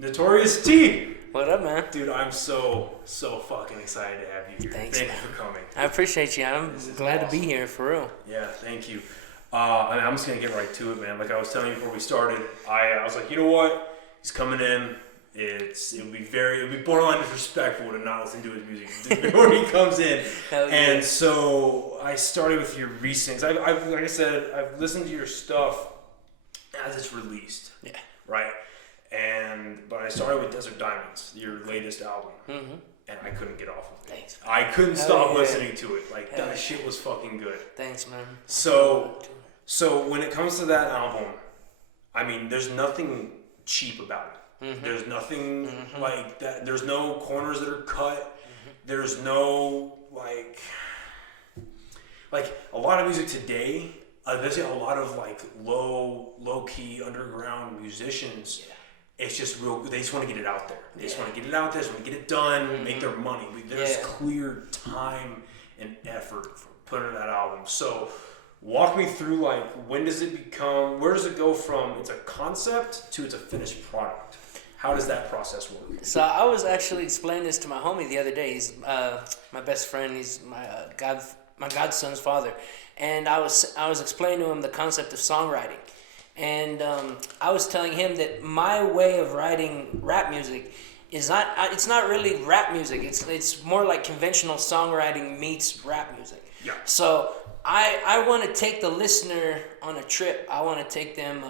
Notorious T. What up, man? Dude, I'm so fucking excited to have you here. Thanks, Thank man. you for coming. I appreciate you. I'm glad awesome. to be here, for real. Yeah, thank you. I'm just gonna get right to it, man. Like I was telling you before we started, I was like, you know what? He's coming in. It would be borderline disrespectful to not listen to his music before he comes in. Hell yeah. And so I started with your recents. Like I said, I've listened to your stuff as it's released. Yeah. Right. But I started with Desert Diamonds, your latest album, and I couldn't get off of it. Thanks. I couldn't stop yeah. listening to it. Like Hell that yeah. shit was fucking good. Thanks, man. So when it comes to that album, I mean, there's nothing cheap about it. There's nothing like that. There's no corners that are cut. There's no like a lot of music today. There's a lot of like low key underground musicians. Yeah. It's just real. They just want to get it out there. They just want to get it out there. Just want to get it done, make their money. There's clear time and effort for putting that album. So, walk me through like when does it become? Where does it go from? It's a concept to it's a finished product. How does that process work? So I was actually explaining this to my homie the other day. He's my best friend. He's my godson's father, and I was explaining to him the concept of songwriting. And I was telling him that my way of writing rap music is it's not really rap music. It's more like conventional songwriting meets rap music. Yeah. So I want to take the listener on a trip. I want to take them.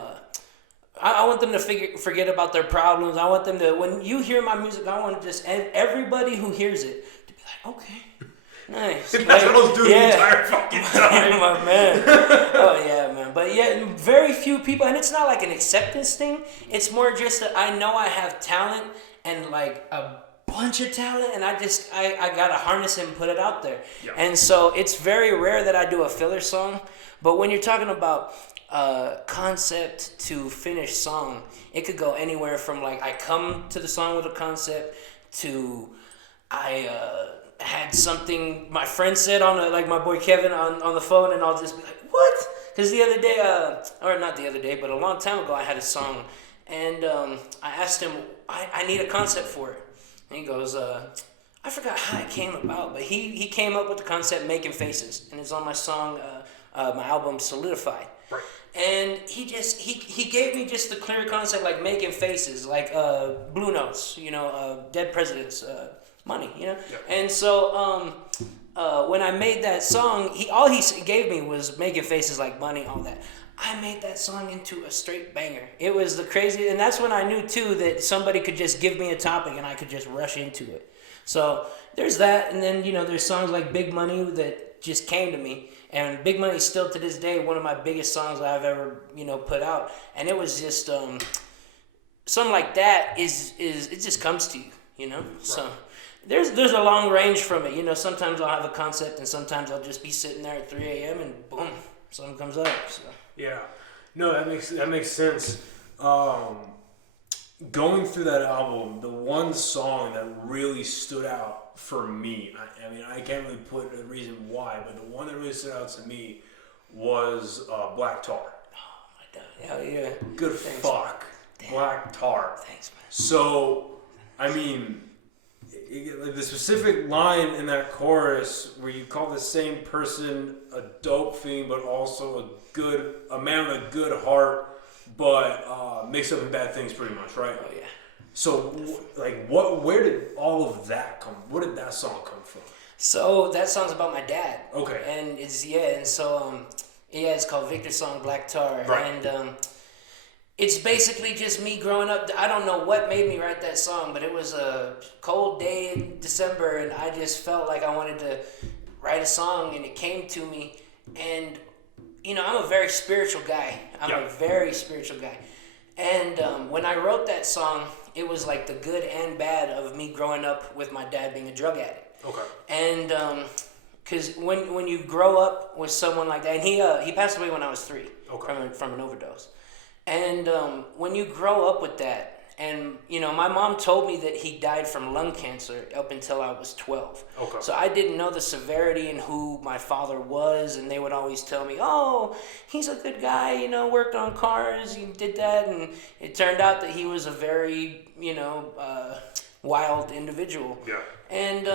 I want them to forget about their problems. I want them to, when you hear my music, I want to just everybody who hears it to be like, okay. Nice. That's what I was doing the entire fucking time. My man. Oh, yeah, man. But yeah, very few people, and it's not like an acceptance thing. It's more just that I know I have talent and like a bunch of talent, and I got to harness it and put it out there. Yeah. And so it's very rare that I do a filler song. But when you're talking about concept to finished song, it could go anywhere from like I come to the song with a concept to had something my friend said on like my boy Kevin on the phone, and I'll just be like, what? Because the other day, or not the other day, but a long time ago, I had a song, and I asked him, I need a concept for it. And he goes, I forgot how it came about, but he came up with the concept Making Faces, and it's on my song, my album Solidified. Right. And he gave me just the clear concept like Making Faces, like Blue Notes, Dead Presidents, Money, Yeah. And so when I made that song, all he gave me was Making Faces like Money, all that. I made that song into a straight banger. It was the crazy, and that's when I knew too that somebody could just give me a topic and I could just rush into it. So there's that, and then there's songs like Big Money that just came to me, and Big Money is still to this day one of my biggest songs I've ever put out, and it was just something like that is it just comes to you, Right. So. There's a long range from it. Sometimes I'll have a concept and sometimes I'll just be sitting there at 3 a.m. and boom, something comes up. So. Yeah. No, that makes sense. Going through that album, the one song that really stood out for me, I mean, I can't really put a reason why, but the one that really stood out to me was Black Tar. Oh, my God. Hell yeah. Good Thanks, fuck. man. Black Tar. Thanks, man. So, I mean, like the specific line in that chorus where you call the same person a dope fiend, but also a man with a good heart, but mixed up in bad things, pretty much, right? Oh yeah. So, where did all of that come? Where did that song come from? So that song's about my dad. Okay. And it's called Victor's Song Black Tar, right. And it's basically just me growing up. I don't know what made me write that song, but it was a cold day in December, and I just felt like I wanted to write a song, and it came to me. And, I'm a very spiritual guy. I'm a very spiritual guy. And when I wrote that song, it was like the good and bad of me growing up with my dad being a drug addict. Okay. And because when you grow up with someone like that, and he passed away when I was 3 from an overdose. And when you grow up with that, And, you know, my mom told me that he died from lung cancer up until I was 12. Okay. So I didn't know the severity and who my father was, and they would always tell me, oh, he's a good guy, you know, worked on cars, he did that, and it turned out that he was a very, you know, wild individual. Yeah. And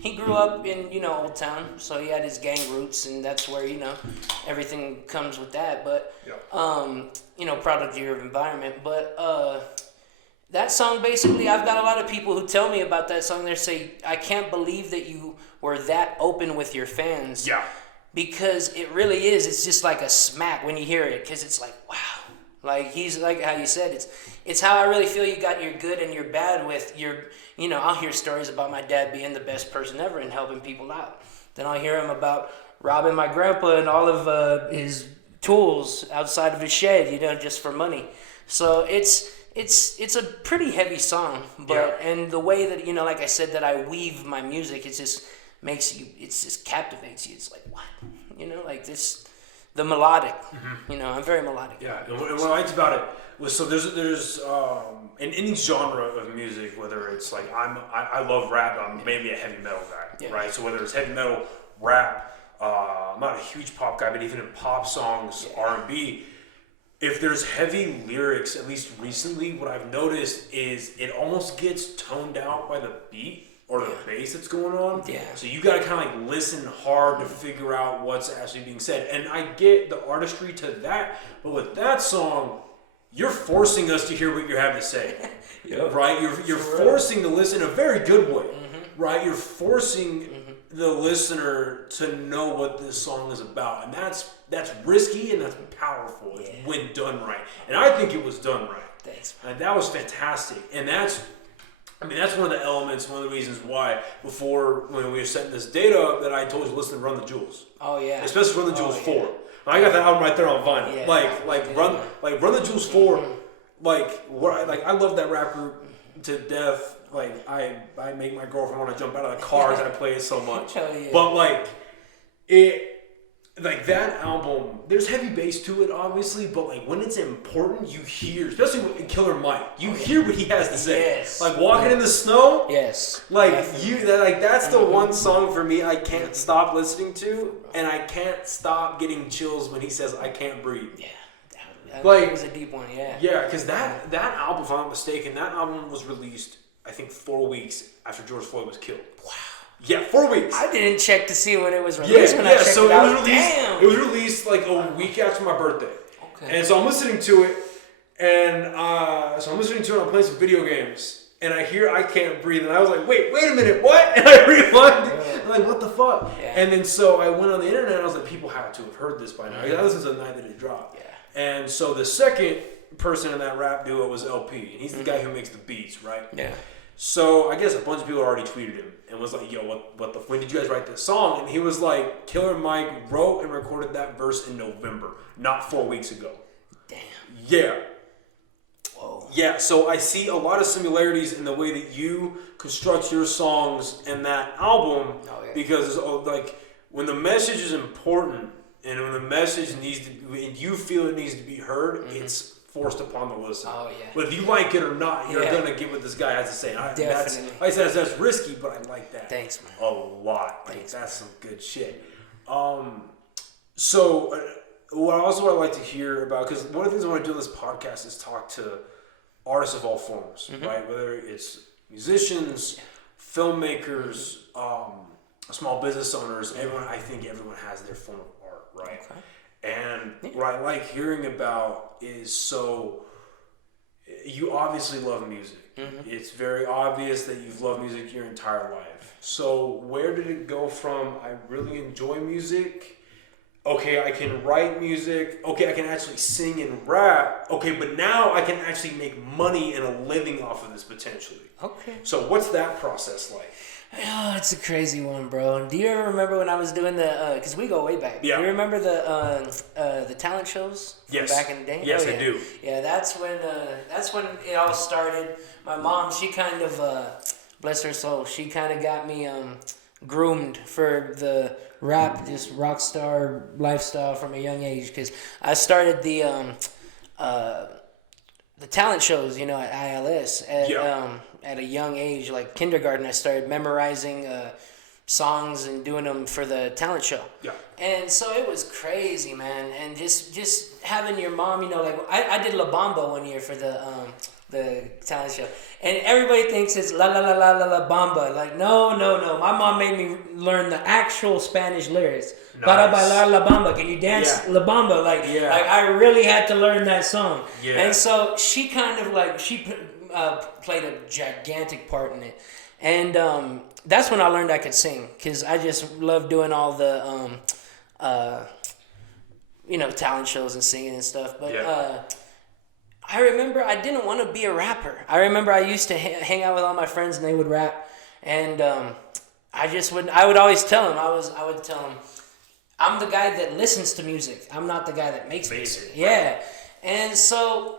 he grew up in, you know, Old Town, so he had his gang roots, and that's where, you know, everything comes with that. But, you know, product of your environment. But that song, basically, I've got a lot of people who tell me about that song. They say, I can't believe that you were that open with your fans. Yeah. Because it really is. It's just like a smack when you hear it, because it's like, wow. Like, he's like how you said, it's how I really feel you got your good and your bad with your, you know, I'll hear stories about my dad being the best person ever and helping people out. Then I'll hear him about robbing my grandpa and all of his tools outside of his shed, you know, just for money. So it's a pretty heavy song, but and the way that, you know, like I said, that I weave my music, it just makes you, it just captivates you. It's like, what? You know, like this, the melodic, you know, I'm very melodic. Yeah, and what I liked about it was, so there's in any genre of music, whether it's like, I love rap, I'm mainly a heavy metal guy, right? So whether it's heavy metal, rap, I'm not a huge pop guy, but even in pop songs, R&B, if there's heavy lyrics, at least recently, what I've noticed is it almost gets toned out by the beat or the bass that's going on. Yeah. So you gotta kind of like listen hard to figure out what's actually being said. And I get the artistry to that, but with that song, you're forcing us to hear what you have to say, right? You're forcing the listener in a very good way, right? You're forcing the listener to know what this song is about, and that's risky and that's powerful when done right. And I think it was done right. Thanks, man. And that was fantastic, and that's one of the elements, one of the reasons why before when we were setting this data up that I told you to listen to Run the Jewels. Oh yeah. Especially Run the Jewels 4. I got that album right there on vinyl. Yeah. Run the Jewels 4. I love that rap group to death. Like I make my girlfriend want to jump out of the car as I play it so much. Hell yeah. But that album, there's heavy bass to it, obviously, but like when it's important, you hear, especially with Killer Mike, you hear what he has to say. Yes. Like Walking in the Snow. Yes. That's the one song for me I can't stop listening to, and I can't stop getting chills when he says I can't breathe. Yeah. It was a deep one, yeah. Yeah, because that album, if I'm not mistaken, that album was released, I think, 4 weeks after George Floyd was killed. Wow. Yeah, 4 weeks. I didn't check to see when it was released. So it was released like a week after my birthday. Okay. And so I'm listening to it, and I'm playing some video games, and I hear I Can't Breathe, and I was like, wait a minute, what? And I rewound it. I'm like, what the fuck? Yeah. And then so I went on the internet, and I was like, people have to have heard this by now. I listened to the night that it dropped. Yeah. And so the second person in that rap duo was LP, and he's the guy who makes the beats, right? Yeah. So I guess a bunch of people already tweeted him and was like, yo, when did you guys write this song? And he was like, Killer Mike wrote and recorded that verse in November, not 4 weeks ago. Damn. Yeah. Whoa. Yeah, so I see a lot of similarities in the way that you construct your songs and that album, because it's like when the message is important and when the message needs to, and you feel it needs to be heard, it's forced upon the listener. Oh yeah. But if you like it or not, you're gonna get what this guy has to say. Definitely. That's risky, but I like that. Thanks, man. A lot. That's some good shit. So what I like to hear about, because one of the things I want to do in this podcast is talk to artists of all forms, right? Whether it's musicians, filmmakers, small business owners, I think everyone has their form of art, right? Okay. And what I like hearing about is, so you obviously love music. It's very obvious that you've loved music your entire life. So where did it go from, I really enjoy music, okay, I can write music, okay, I can actually sing and rap, okay, but now I can actually make money and a living off of this potentially. Okay. So what's that process like? Oh, it's a crazy one, bro. Do you ever remember when I was doing because we go way back. Yeah. Do you remember the talent shows from back in the day? Yes, I do. Yeah, that's when it all started. My mom, she kind of, bless her soul, she kind of got me groomed for the rap, just rock star lifestyle from a young age, because I started the the talent shows, you know, at ILS at a young age, like kindergarten. I started memorizing songs and doing them for the talent show. Yeah. And so it was crazy, man. And just having your mom, you know, like I did La Bamba one year for the talent show, and everybody thinks it's la la la la la la bamba. Like no. My mom made me learn the actual Spanish lyrics. Nice. Para bailar la bamba. Can you dance la bamba? Like I really had to learn that song. Yeah. And so she kind of like played a gigantic part in it, and that's when I learned I could sing, because I just loved doing all the you know, talent shows and singing and stuff. But I remember I didn't want to be a rapper. I remember I used to hang out with all my friends and they would rap, and I would always tell them, I would tell them, I'm the guy that listens to music. I'm not the guy that makes music. Yeah. And so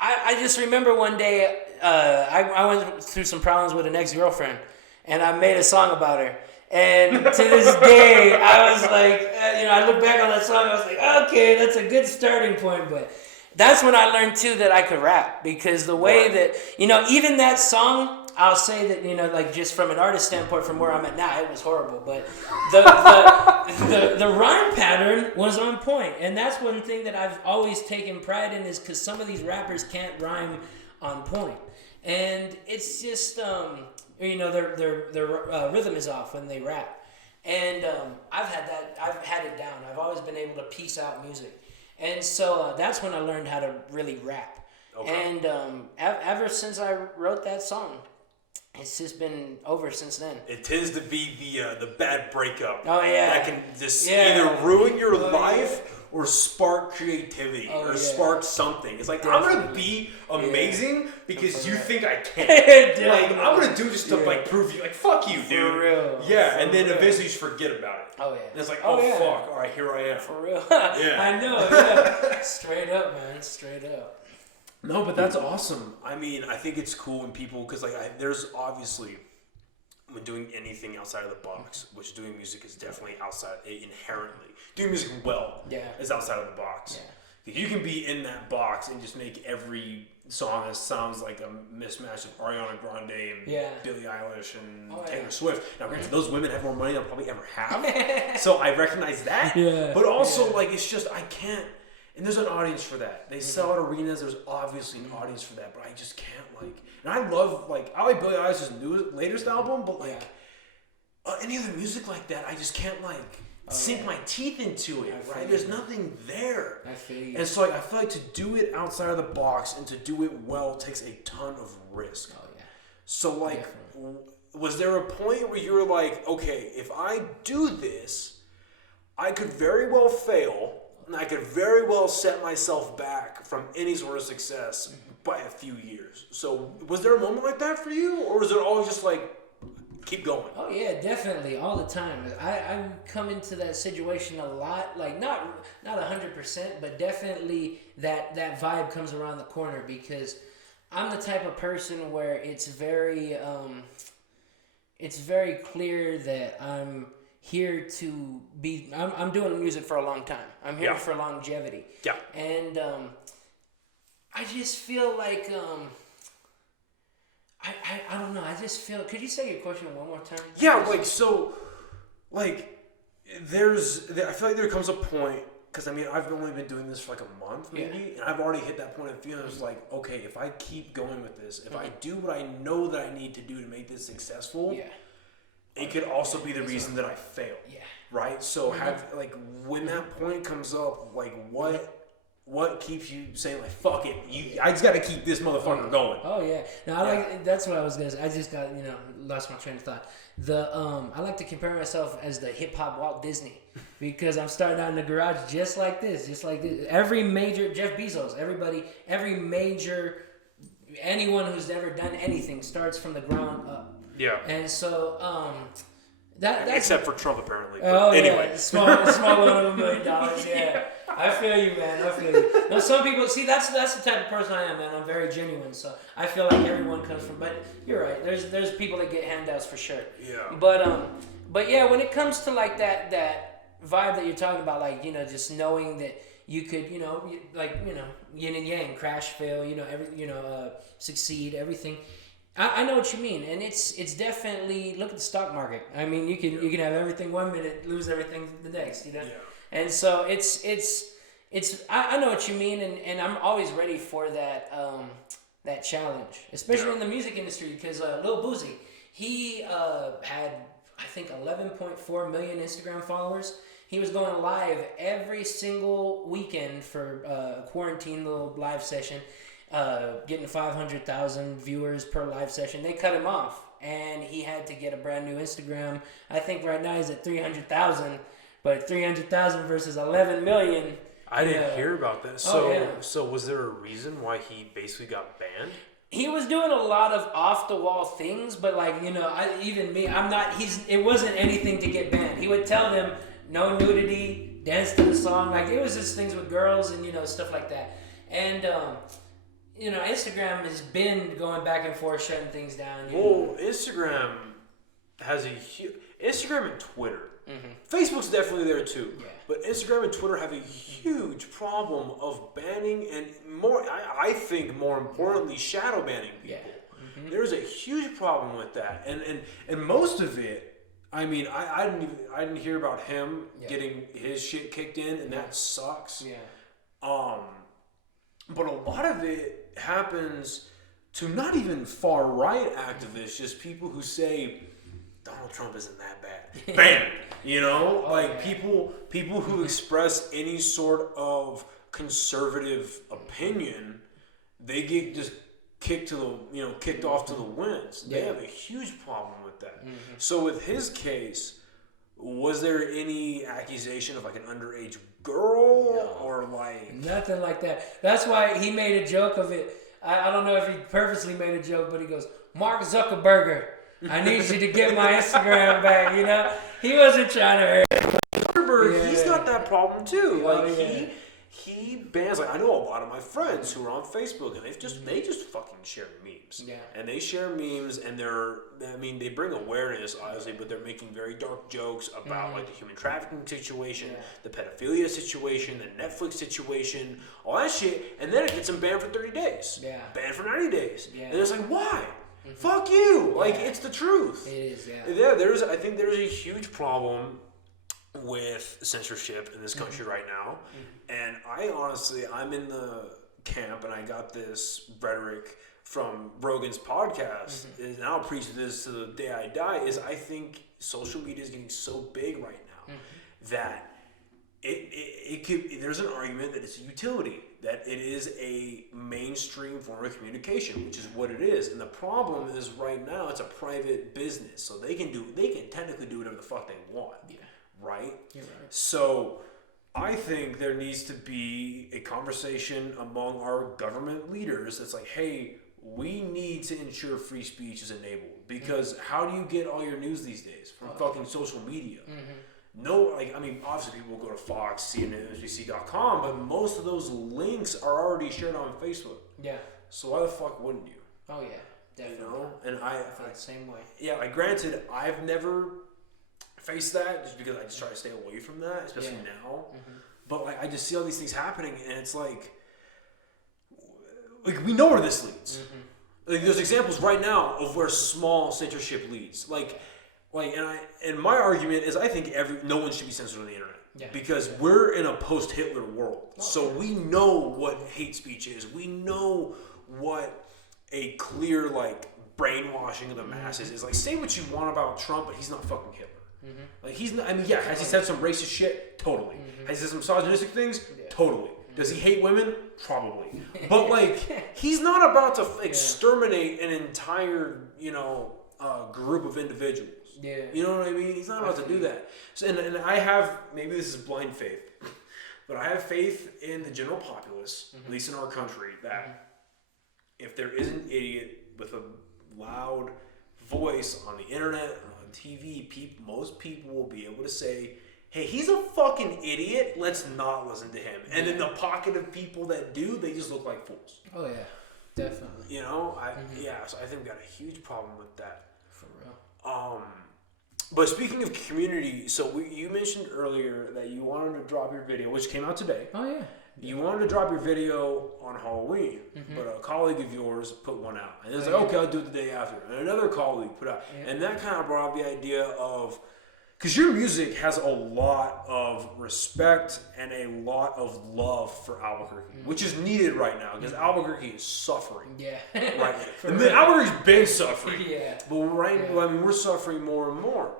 I just remember one day I went through some problems with an ex-girlfriend, and I made a song about her. And to this day, I was like, you know, I look back on that song, I was like, okay, that's a good starting point. But that's when I learned, too, that I could rap. Because the way that, you know, even that song, I'll say that, you know, like just from an artist standpoint, from where I'm at now, it was horrible. But the rhyme pattern was on point. And that's one thing that I've always taken pride in, is because some of these rappers can't rhyme on point. And it's just, you know, their rhythm is off when they rap. And I've had it down. I've always been able to piece out music. And so that's when I learned how to really rap. Okay. And ever since I wrote that song, it's just been over since then. It tends to be the bad breakup. Oh, yeah. That can just either ruin your life or spark creativity or spark something. It's like, definitely. I'm going to be amazing because you think I can't. Like, I'm going to do just to like prove you. Like, fuck you, dude. For real. Yeah, and then eventually you just forget about it. Oh, yeah. And it's like, fuck. All right, here I am. For real. Yeah. I know, yeah. Straight up, man. Straight up. No, but that's awesome. I mean, I think it's cool when people, because like there's obviously, when doing anything outside of the box, which doing music is definitely outside, inherently. Doing music well is outside of the box. Yeah. You can be in that box and just make every song that sounds like a mismatch of Ariana Grande and Billie Eilish and Taylor Swift. Now, granted, those women have more money than I'll probably ever have. So I recognize that. Yeah. But also, like, it's just, I can't. And there's an audience for that. They sell out arenas. There's obviously an audience for that. But I just can't, like... And I love, like... I like Billie Eilish's latest album, but, like... any other music like that, I just can't, like... sink my teeth into it, right? There's nothing there. I feel you. And so, like, I feel like to do it outside of the box and to do it well takes a ton of risk. Oh, yeah. So, like... Was there a point where you were like, okay, if I do this, I could very well fail... And I could very well set myself back from any sort of success by a few years. So, was there a moment like that for you? Or was it always just like, keep going? Oh, yeah, definitely. All the time. I come into that situation a lot. Like, not 100%, but definitely that vibe comes around the corner, because I'm the type of person where it's very clear that I'm here to be. I'm doing music for a long time. I'm here for longevity. Yeah. And I just feel like I don't know. I just feel. Could you say your question one more time? Yeah. Like so. Like I feel like there comes a point, because I mean I've only been doing this for like a month maybe, and I've already hit that point of feeling like, okay, if I keep going with this, if I do what I know that I need to do to make this successful. It could also be the reason that I fail. Yeah. Right? So when that point comes up, like what keeps you saying like, fuck it, I just gotta keep this motherfucker going. Oh yeah. No, that's what I was gonna say. I just got, lost my train of thought. I like to compare myself as the hip hop Walt Disney, because I'm starting out in the garage just like this. Every major Jeff Bezos, anyone who's ever done anything starts from the ground up. Yeah. And so that's except for Trump apparently. But anyway, small loan of $1 million. Yeah. I feel you, man. I feel you. Now, some people see that's the type of person I am, man. I'm very genuine, so I feel like everyone comes from. But you're right. There's people that get handouts for sure. Yeah. But yeah, when it comes to like that vibe that you're talking about, like just knowing that you could, yin and yang, crash, fail, succeed, everything. I know what you mean, and it's definitely, look at the stock market. I mean, you can have everything one minute, lose everything the next, Yeah. And so it's I know what you mean, and I'm always ready for that challenge, especially in the music industry, because Lil Boosie, he had, I think, 11.4 million Instagram followers. He was going live every single weekend for a quarantine little live session, getting 500,000 viewers per live session. They cut him off, and he had to get a brand new Instagram. I think right now he's at 300,000, but 300,000 versus 11 million. I didn't hear about that. So was there a reason why he basically got banned? He was doing a lot of off the wall things, but it wasn't anything to get banned. He would tell them no nudity, dance to the song, like it was just things with girls and stuff like that. And Instagram has been going back and forth, shutting things down. Instagram has Instagram and Twitter. Mm-hmm. Facebook's definitely there too. Yeah. But Instagram and Twitter have a huge problem of banning and I think more importantly, shadow banning people. Yeah. Mm-hmm. There's a huge problem with that. And most of it, I mean, I didn't hear about him getting his shit kicked in, and that sucks. Yeah. But a lot of it happens to not even far right activists, just people who say Donald Trump isn't that bad. Bam! People who express any sort of conservative opinion, they get just kicked off to the winds. They have a huge problem with that. Mm-hmm. So with his case, was there any accusation of like an underage girl or like nothing like that? That's why he made a joke of it. I don't know if he purposely made a joke, but he goes, "Mark Zuckerberg, I need you to get my Instagram back." He wasn't trying to hurt him. Zuckerberg, he's got that problem too. He bans, like, I know a lot of my friends who are on Facebook, and they just fucking share memes. Yeah. And they share memes, and they bring awareness, obviously, but they're making very dark jokes about like the human trafficking situation, the pedophilia situation, the Netflix situation, all that shit, and then it gets them banned for 30 days. Yeah. Banned for 90 days. Yeah. And it's like, why? Mm-hmm. Fuck you! Like, it's the truth. It is, yeah. I think there's a huge problem with censorship in this country right now, and I'm in the camp, and I got this rhetoric from Rogan's podcast, and I'll preach this to the day I die, is I think social media is getting so big right now that there's an argument that it's a utility, that it is a mainstream form of communication, which is what it is. And the problem is right now it's a private business, so they can technically do whatever the fuck they want. Yeah. Right? You're right. So I think there needs to be a conversation among our government leaders that's like, hey, we need to ensure free speech is enabled, because how do you get all your news these days? From fucking social media. No, obviously people will go to Fox, CNN, NBC.com, but most of those links are already shared on Facebook. Yeah. So why the fuck wouldn't you? Oh yeah, definitely. And I feel the same way. Yeah, granted, I've never faced that just because I just try to stay away from that, especially now. But I just see all these things happening, and it's like we know where this leads. There's examples right now of where small censorship leads. And my argument is I think no one should be censored on the internet because we're in a post-Hitler world. So we know what hate speech is. We know what a clear brainwashing of the masses is. Say what you want about Trump, but he's not fucking Hitler. He's not. Has he said some racist shit? Totally. Has he said some misogynistic things? Yeah. Totally. Does he hate women? Probably. But he's not about to exterminate an entire group of individuals. Yeah. You know what I mean? He's not about to do that. So, and I have, maybe this is blind faith, but I have faith in the general populace, at least in our country, that if there is an idiot with a loud voice on the internet, on TV, most people will be able to say, hey, he's a fucking idiot, let's not listen to him. And in the pocket of people that do, they just look like fools. Oh yeah, definitely. So I think we got a huge problem with that. For real. But speaking of community, so you mentioned earlier that you wanted to drop your video, which came out today. Oh yeah. You wanted to drop your video on Halloween, but a colleague of yours put one out. And it was like, okay, I'll do it the day after. And another colleague put out. Yeah. And that kind of brought up the idea of, because your music has a lot of respect and a lot of love for Albuquerque, which is needed right now, because Albuquerque is suffering. Yeah. Right. And Albuquerque's been suffering. Yeah. But I mean, we're suffering more and more,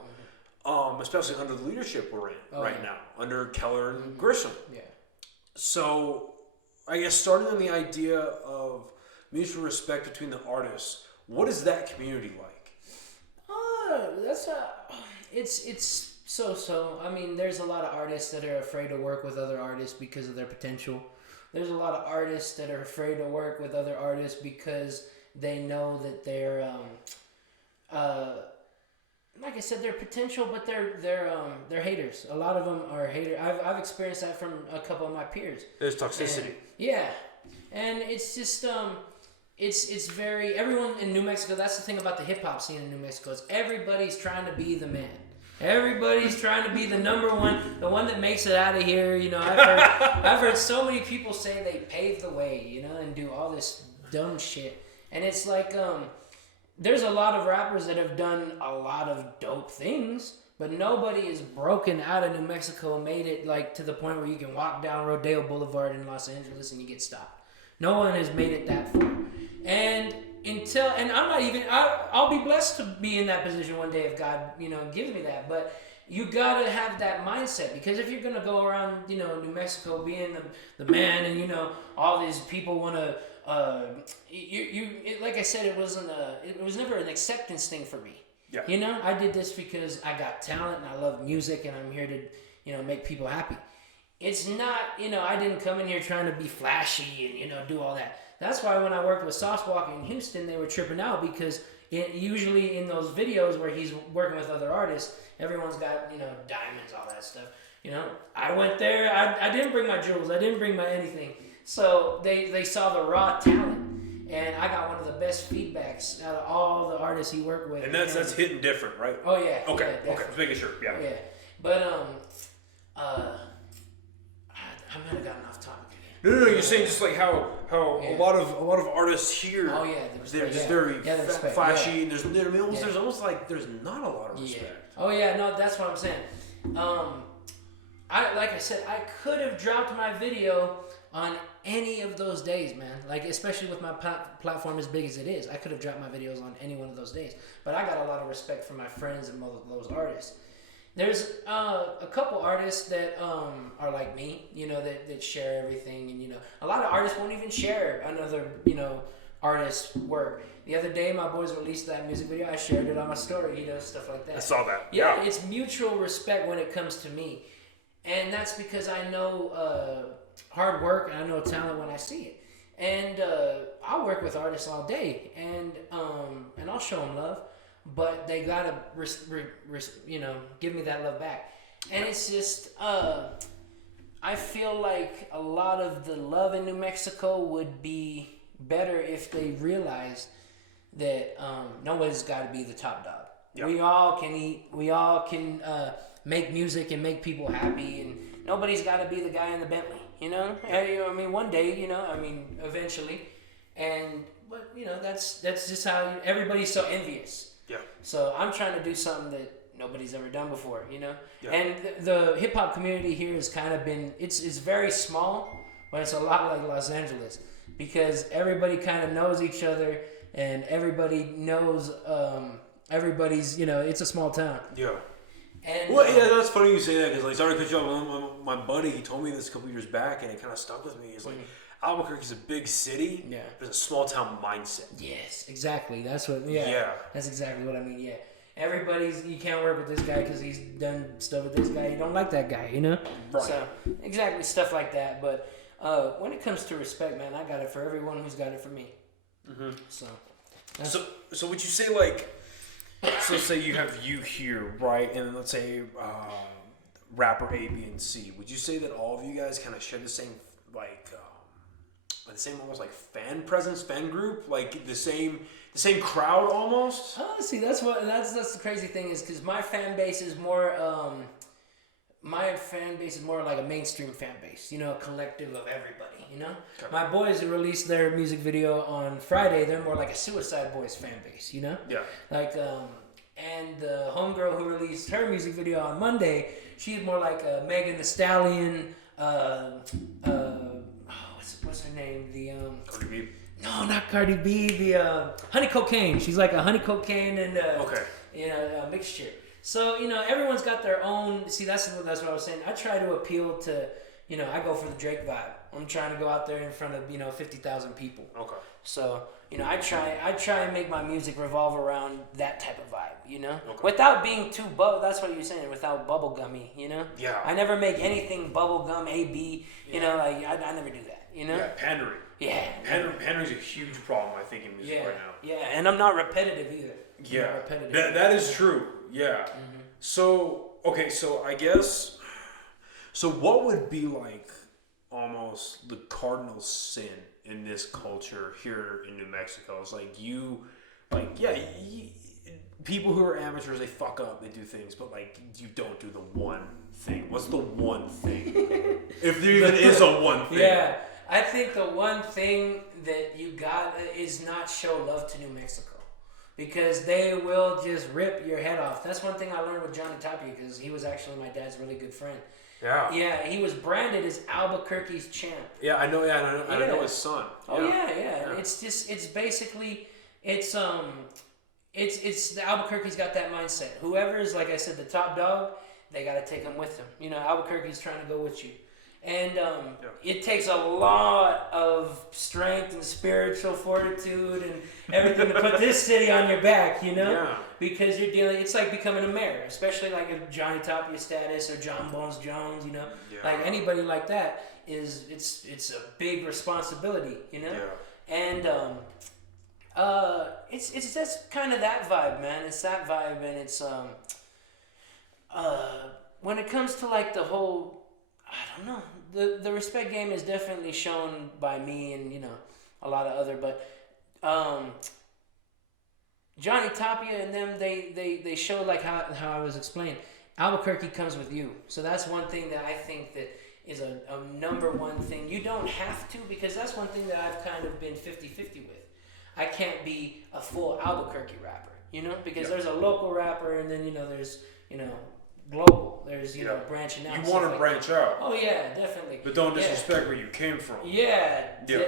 especially under the leadership we're in now, under Keller and Grissom. Yeah. So, I guess starting on the idea of mutual respect between the artists, what is that community like? It's so. I mean, there's a lot of artists that are afraid to work with other artists because of their potential. There's a lot of artists that are afraid to work with other artists because they know that they're like I said, they're potential, but they're haters. A lot of them are haters. I've experienced that from a couple of my peers. There's toxicity. And it's just it's very, everyone in New Mexico. That's the thing about the hip hop scene in New Mexico, is everybody's trying to be the man. Everybody's trying to be the number one, the one that makes it out of here. You know, I've heard so many people say they paved the way, you know, and do all this dumb shit, and it's like there's a lot of rappers that have done a lot of dope things, but nobody has broken out of New Mexico and made it like to the point where you can walk down Rodeo Boulevard in Los Angeles and you get stopped. No one has made it that far. And I'm not even, I'll be blessed to be in that position one day if God, you know, gives me that. But you gotta have that mindset, because if you're gonna go around, you know, New Mexico being the man, and you know, all these people wanna, like I said, it was never an acceptance thing for me. Yeah. You know, I did this because I got talent and I love music and I'm here to, you know, make people happy. It's not, you know, I didn't come in here trying to be flashy and, you know, do all that. That's why when I worked with Saucewalk in Houston, they were tripping out, because usually in those videos where he's working with other artists, everyone's got, you know, diamonds, all that stuff. You know, I went there, I didn't bring my jewels, I didn't bring my anything. So they saw the raw talent, and I got one of the best feedbacks out of all the artists he worked with. And that's hitting different, right? Oh yeah. Okay. Yeah, okay. Just making sure. Yeah. Yeah. But I might have gotten off topic again. No. You're saying just like how a lot of artists here. Oh yeah. They're just very flashy. Yeah. There's almost like there's not a lot of respect. Yeah. Oh yeah. No, that's what I'm saying. Like I said, I could have dropped my video on any of those days, man. Like, especially with my platform as big as it is, I could have dropped my videos on any one of those days. But I got a lot of respect for my friends and those artists. There's a couple artists that are like me, you know, that share everything, and you know, a lot of artists won't even share another, you know, artist's work. The other day, my boys released that music video. I shared it on my story, you know, stuff like that. I saw that. Yeah, it's mutual respect when it comes to me, and that's because I know hard work and I know talent when I see it. And I'll work with artists all day, and I'll show them love. But they gotta, you know, give me that love back. And it's just, I feel like a lot of the love in New Mexico would be better if they realized that nobody's got to be the top dog. Yep. We all can eat. We all can make music and make people happy. And nobody's got to be the guy in the Bentley. You know, I mean, one day. You know, I mean, eventually. But you know, that's just how everybody's so envious. Yeah. So I'm trying to do something that nobody's ever done before, you know? Yeah. And the hip hop community here has kind of been, it's very small, but it's a lot like Los Angeles, because everybody kind of knows each other, and everybody knows everybody's, you know, it's a small town. Yeah. And, well, yeah, that's funny you say that, because like, sorry to cut you off, my buddy, he told me this a couple years back, and it kind of stuck with me. He's like, Albuquerque's a big city, yeah, but it's a small town mindset. Yes, exactly. That's what. Yeah. That's exactly what I mean. Yeah. You can't work with this guy because he's done stuff with this guy. You don't like that guy, you know. Right. So exactly stuff like that. But when it comes to respect, man, I got it for everyone who's got it for me. Mm-hmm. So would you say, like, so say you have you here, right, and let's say rapper A, B, and C. Would you say that all of you guys kind of share the same, like, the same almost like fan presence, fan group, like the same crowd almost. Oh, see, that's the crazy thing is because my fan base is more like a mainstream fan base, you know, a collective of everybody, you know. Okay. My boys who released their music video on Friday, they're more like a Suicide Boys fan base, you know. Yeah. Like and the homegirl who released her music video on Monday, she's more like a Megan Thee Stallion. What's her name? Cardi B. No, not Cardi B. The Honey Cocaine. She's like a Honey Cocaine and mixture. So you know, everyone's got their own. See, that's what I was saying. I try to appeal to, you know, I go for the Drake vibe. I'm trying to go out there in front of 50,000 people. Okay. So you know, I try and make my music revolve around that type of vibe. You know, okay. Without being too that's what you're saying. Without bubblegummy. You know. Yeah. I never make anything bubblegum AB. You know, like I never do that. You know. Yeah, pandering. Yeah. Pandering's a huge problem, I think, in music right now. Yeah, and I'm not repetitive either. Yeah. That is true. Yeah. Mm-hmm. So, okay, so I guess, so what would be like almost the cardinal sin in this culture here in New Mexico? It's like people who are amateurs, they fuck up, they do things, but like you don't do the one thing. What's the one thing? If there even is a one thing. Yeah, I think the one thing that you got is not show love to New Mexico. Because they will just rip your head off. That's one thing I learned with Johnny Tapia, because he was actually my dad's really good friend. Yeah. Yeah, he was branded as Albuquerque's champ. Yeah, I know. Yeah, I know his son. Oh yeah. It's basically the Albuquerque's got that mindset. Whoever is, like I said, the top dog, they got to take them with them. You know, Albuquerque's trying to go with you. And it takes a lot of strength and spiritual fortitude and everything to put this city on your back, you know? Yeah. Because it's like becoming a mayor, especially like a Johnny Tapia status or John Bones Jones, you know? Yeah. Like anybody like that it's a big responsibility, you know? Yeah. And it's just kind of that vibe, man. It's that vibe, and it's when it comes to like the whole, I don't know. The respect game is definitely shown by me and, you know, a lot of other, but Johnny Tapia and them, they show like how I was explaining. Albuquerque comes with you. So that's one thing that I think that is a number one thing. You don't have to, because that's one thing that I've kind of been 50-50 with. I can't be a full Albuquerque rapper, you know, because there's a local rapper and then, you know, there's, you know, global. There's, you know, branching out. You want to branch out. Oh, yeah, definitely. But don't disrespect where you came from. Yeah,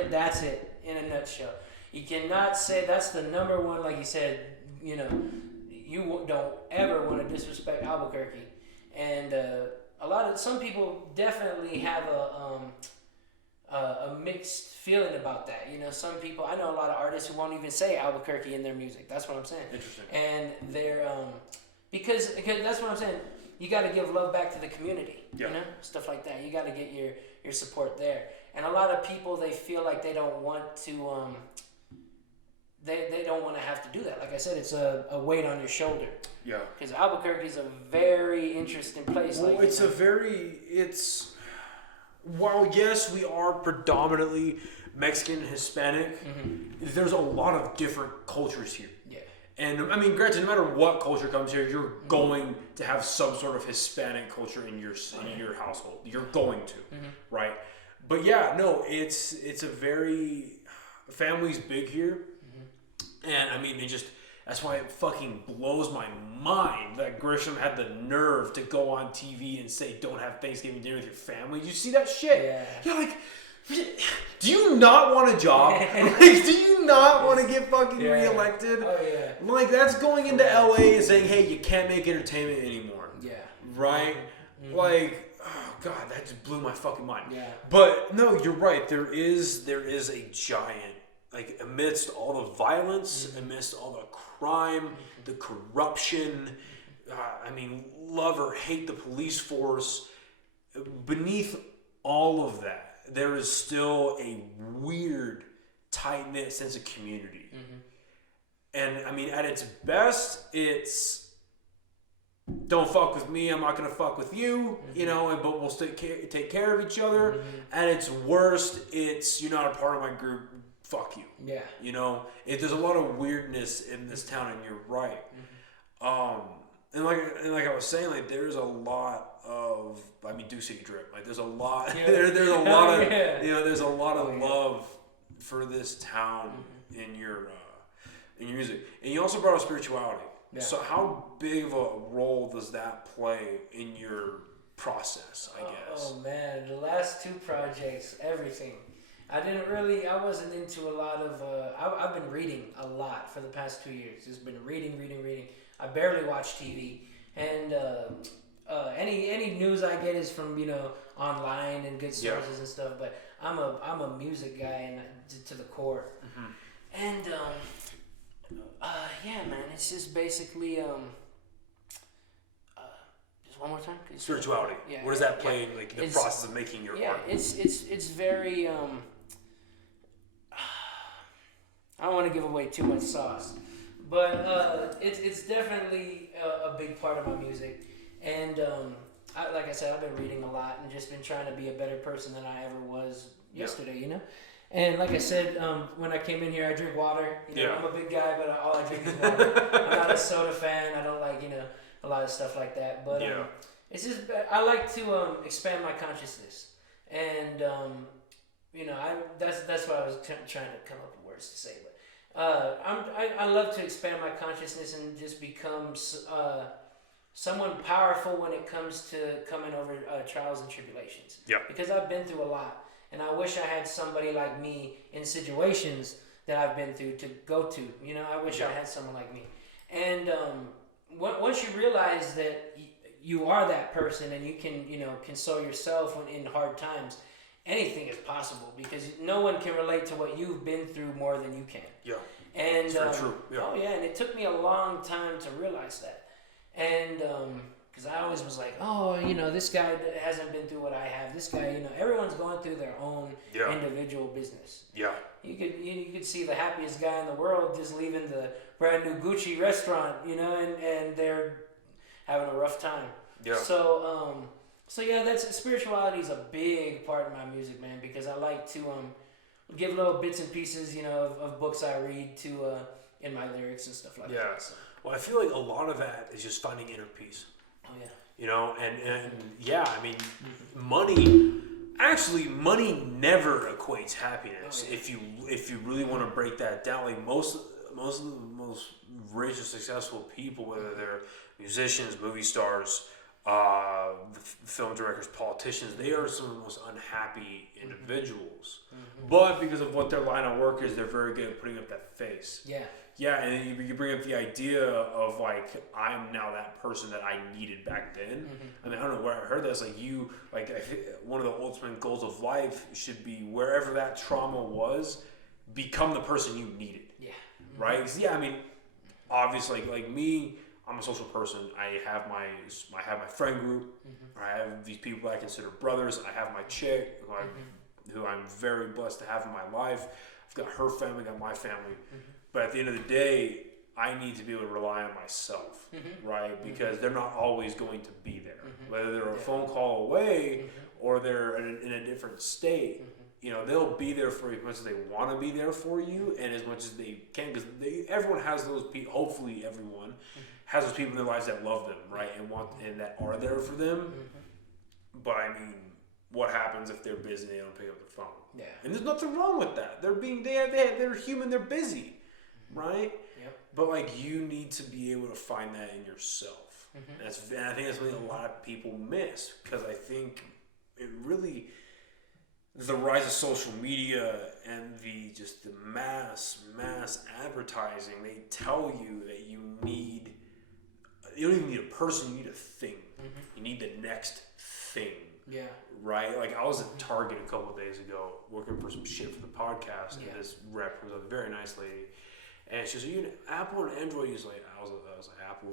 that's it in a nutshell. You cannot say that's the number one, like you said, you know, you don't ever want to disrespect Albuquerque. And some people definitely have a mixed feeling about that. You know, some people, I know a lot of artists who won't even say Albuquerque in their music. That's what I'm saying. Interesting. And they're, because that's what I'm saying. You got to give love back to the community, you know, stuff like that. You got to get your support there. And a lot of people, they feel like they don't want to, they don't want to have to do that. Like I said, it's a weight on your shoulder. Yeah. Because Albuquerque is a very interesting place. Well, while yes, we are predominantly Mexican and Hispanic, there's a lot of different cultures here. Yeah. And I mean, granted, no matter what culture comes here, you're going to have some sort of Hispanic culture in your household. You're going to, right? But yeah, no, it's a very, family's big here. And I mean, that's why it fucking blows my mind that Grisham had the nerve to go on TV and say, don't have Thanksgiving dinner with your family. Did you see that shit? Yeah. You're like, do you not want a job? Like, do you not want to get fucking reelected? Oh, yeah. Like, that's going into LA and saying, hey, you can't make entertainment anymore. Yeah. Right? Like, oh, God, that just blew my fucking mind. Yeah. But, no, you're right. There is a giant, like, amidst all the violence, amidst all the crime, the corruption, I mean, love or hate the police force, beneath all of that, there is still a weird, tight-knit sense of community. And, I mean, at its best, it's don't fuck with me, I'm not gonna fuck with you, you know, but we'll take care of each other. At its worst, it's you're not a part of my group, fuck you. Yeah. You know, there's a lot of weirdness in this town, and you're right. And like I was saying, like there's a lot of, I mean, Do City Drip. Like there's a lot, there's a lot of, you know, there's a lot of love for this town in your music, and you also brought up spirituality. Yeah. So how big of a role does that play in your process, I guess? Oh man, the last 2 projects, everything. I wasn't into a lot of, I've been reading a lot for the past 2 years. Just been reading. I barely watch TV. And any news I get is from, you know, online and good sources and stuff. But I'm a music guy and to the core. And yeah, man, it's just basically just one more time. Spirituality. Yeah. What does that play in like the process of making your art? It's very I don't want to give away too much sauce, but it's definitely a big part of my music, and like I said, I've been reading a lot and just been trying to be a better person than I ever was yesterday, you know. And like I said, when I came in here, I drink water. You know, I'm a big guy, but all I drink is water. I'm not a soda fan. I don't like, you know, a lot of stuff like that. But it's just I like to expand my consciousness, and you know, that's what I was trying to come up with words to say. But I love to expand my consciousness and just become someone powerful when it comes to coming over trials and tribulations. Yeah. Because I've been through a lot. And I wish I had somebody like me in situations that I've been through to go to. You know, I wish I had someone like me. And once you realize that you are that person and you can, you know, console yourself when in hard times, anything is possible because no one can relate to what you've been through more than you can. Yeah. And very true. Yeah. Oh yeah, and it took me a long time to realize that. And because I always was like, oh, you know, this guy hasn't been through what I have. This guy, you know, everyone's going through their own individual business. Yeah. You could see the happiest guy in the world just leaving the brand new Gucci restaurant, you know, and they're having a rough time. Yeah. So yeah, spirituality is a big part of my music, man, because I like to give little bits and pieces, you know, of books I read to in my lyrics and stuff like that. So. Well, I feel like a lot of that is just finding inner peace. Oh yeah. You know, and yeah, I mean, money never equates happiness. Oh, yeah. If you really want to break that down, like most of the most rich or successful people, whether they're musicians, movie stars, film directors, politicians, they are some of the most unhappy individuals. Mm-hmm. But because of what their line of work is, they're very good at putting up that face. Yeah. Yeah, and you bring up the idea of like, I'm now that person that I needed back then. Mm-hmm. I mean, I don't know where I heard that. It's like one of the ultimate goals of life should be wherever that trauma was, become the person you needed. Yeah. Mm-hmm. Right? 'Cause, yeah, I mean, obviously, like me, I'm a social person. I have my friend group. Mm-hmm. I have these people I consider brothers. I have my chick who I'm very blessed to have in my life. I've got her family, got my family. Mm-hmm. But at the end of the day, I need to be able to rely on myself, right? Because they're not always going to be there. Whether they're a phone call away or they're in a different state, you know, they'll be there for you as much as they want to be there for you and as much as they can. Because everyone has those people, hopefully everyone has those people in their lives that love them, right? And that are there for them. But I mean, what happens if they're busy and they don't pick up their phone? Yeah. And there's nothing wrong with that. They're human, they're busy. Right? Yep. But like you need to be able to find that in yourself. And I think that's something a lot of people miss because I think it really the rise of social media and the mass advertising, they tell you that you don't even need a person, you need a thing. You need the next thing. Yeah. Right? Like I was at Target a couple of days ago working for some shit for the podcast and this rep was a very nice lady. And she says, are you an Apple or an Android user? I was like, Apple.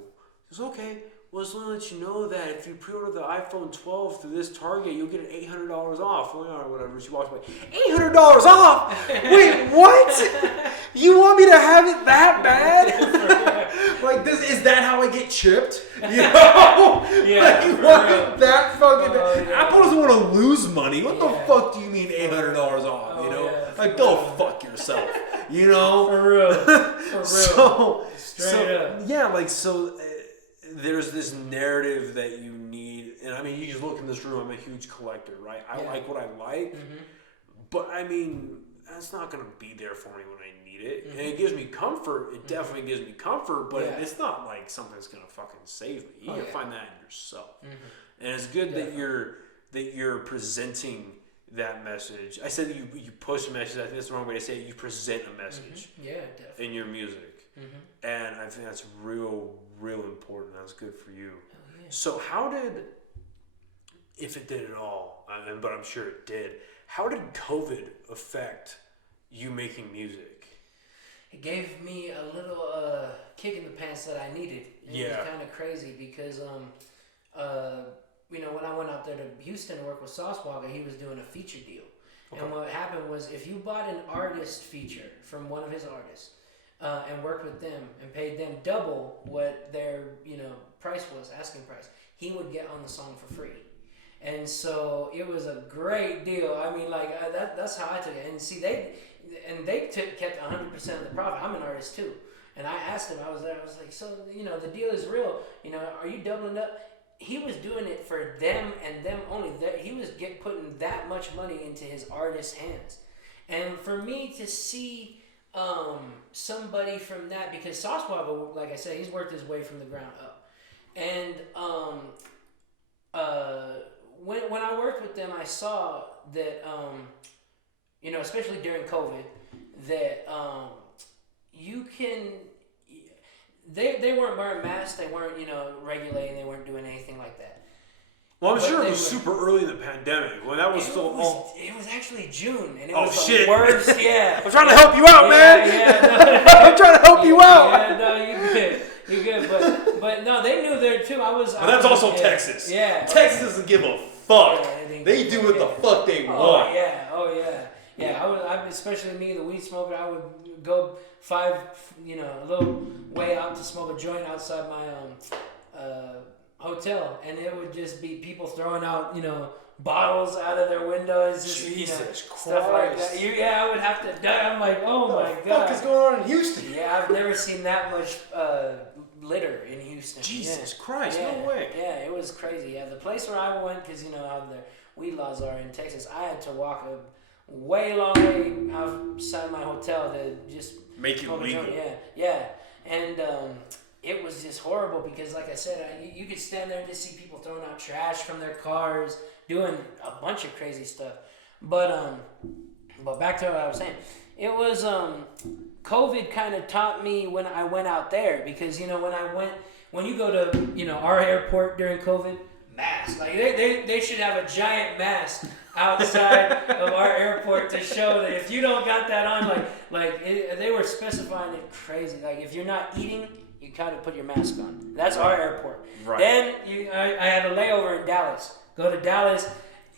She says, okay. Well, just want to let you know that if you pre-order the iPhone 12 through this Target, you'll get an $800 off. Or whatever. She walks away. $800 off? Wait, what? You want me to have it that bad? Like this is that how I get chipped? You know? Yeah. Like, that fucking. Yeah. Apple doesn't want to lose money. What the fuck do you mean $800 off? You know, like go fuck yourself. You know, for real. Straight up. Yeah, like so. There's this narrative that you need, and I mean, you just look in this room. I'm a huge collector, right? I like what I like, but I mean, that's not gonna be there for me when I need it. And it gives me comfort. It definitely gives me comfort, but it's not like something that's gonna fucking save me. You can find that in yourself, and it's good that you're presenting that message. I said that you push a message. I think that's the wrong way to say it. You present a message, in your music, and I think that's real important. That's good for you. So how did, if it did at all, but I'm sure it did, how did COVID affect you making music? It gave me a little kick in the pants that I needed. It was kind of crazy because when I went out there to Houston to work with Saucewalker, he was doing a feature deal. And what happened was, if you bought an artist feature from one of his artists and worked with them and paid them double what their price was, asking price, he would get on the song for free. And so it was a great deal. I mean, like that's how I took it. And see, they kept 100% of the profit. I'm an artist too, and I asked him. I was there. I was like, so the deal is real. Are you doubling up? He was doing it for them and them only. He was putting that much money into his artist's hands, and for me to see somebody from that, because Saucewalker, like I said, he's worked his way from the ground up, and when I worked with them, I saw that especially during COVID, that you can. They weren't wearing masks. They weren't regulating. They weren't doing anything like that. Well, I'm sure it was super early in the pandemic when that was still. It was actually June, and it was the worst. Yeah, I'm trying to help you out, man. Yeah, I'm trying to help you out. Yeah, no, you're good. But no, they knew there too. But that's also Texas. Yeah, Texas doesn't give a fuck. Yeah, they do what the fuck they want. Oh yeah. I especially me, the weed smoker. I would go a little way out to smoke a joint outside my hotel, and it would just be people throwing out bottles out of their windows, just Jesus Christ. Stuff like that. I would have to die. I'm like, oh my god, what the fuck is going on in Houston? Yeah, I've never seen that much litter in Houston. Jesus Christ, no way. Yeah, it was crazy. Yeah, the place where I went, because how the weed laws are in Texas, I had to walk a way long way outside my hotel to just make it legal. Yeah, and it was just horrible because, like I said, you could stand there and just see people throwing out trash from their cars, doing a bunch of crazy stuff. But back to what I was saying, it was COVID kind of taught me when I went out there, because when you go to our airport during COVID, mask, like they should have a giant mask outside of our airport to show that if you don't got that on, they were specifying it crazy. Like, if you're not eating, you gotta put your mask on. That's our airport. Right. Then I had a layover in Dallas. Go to Dallas,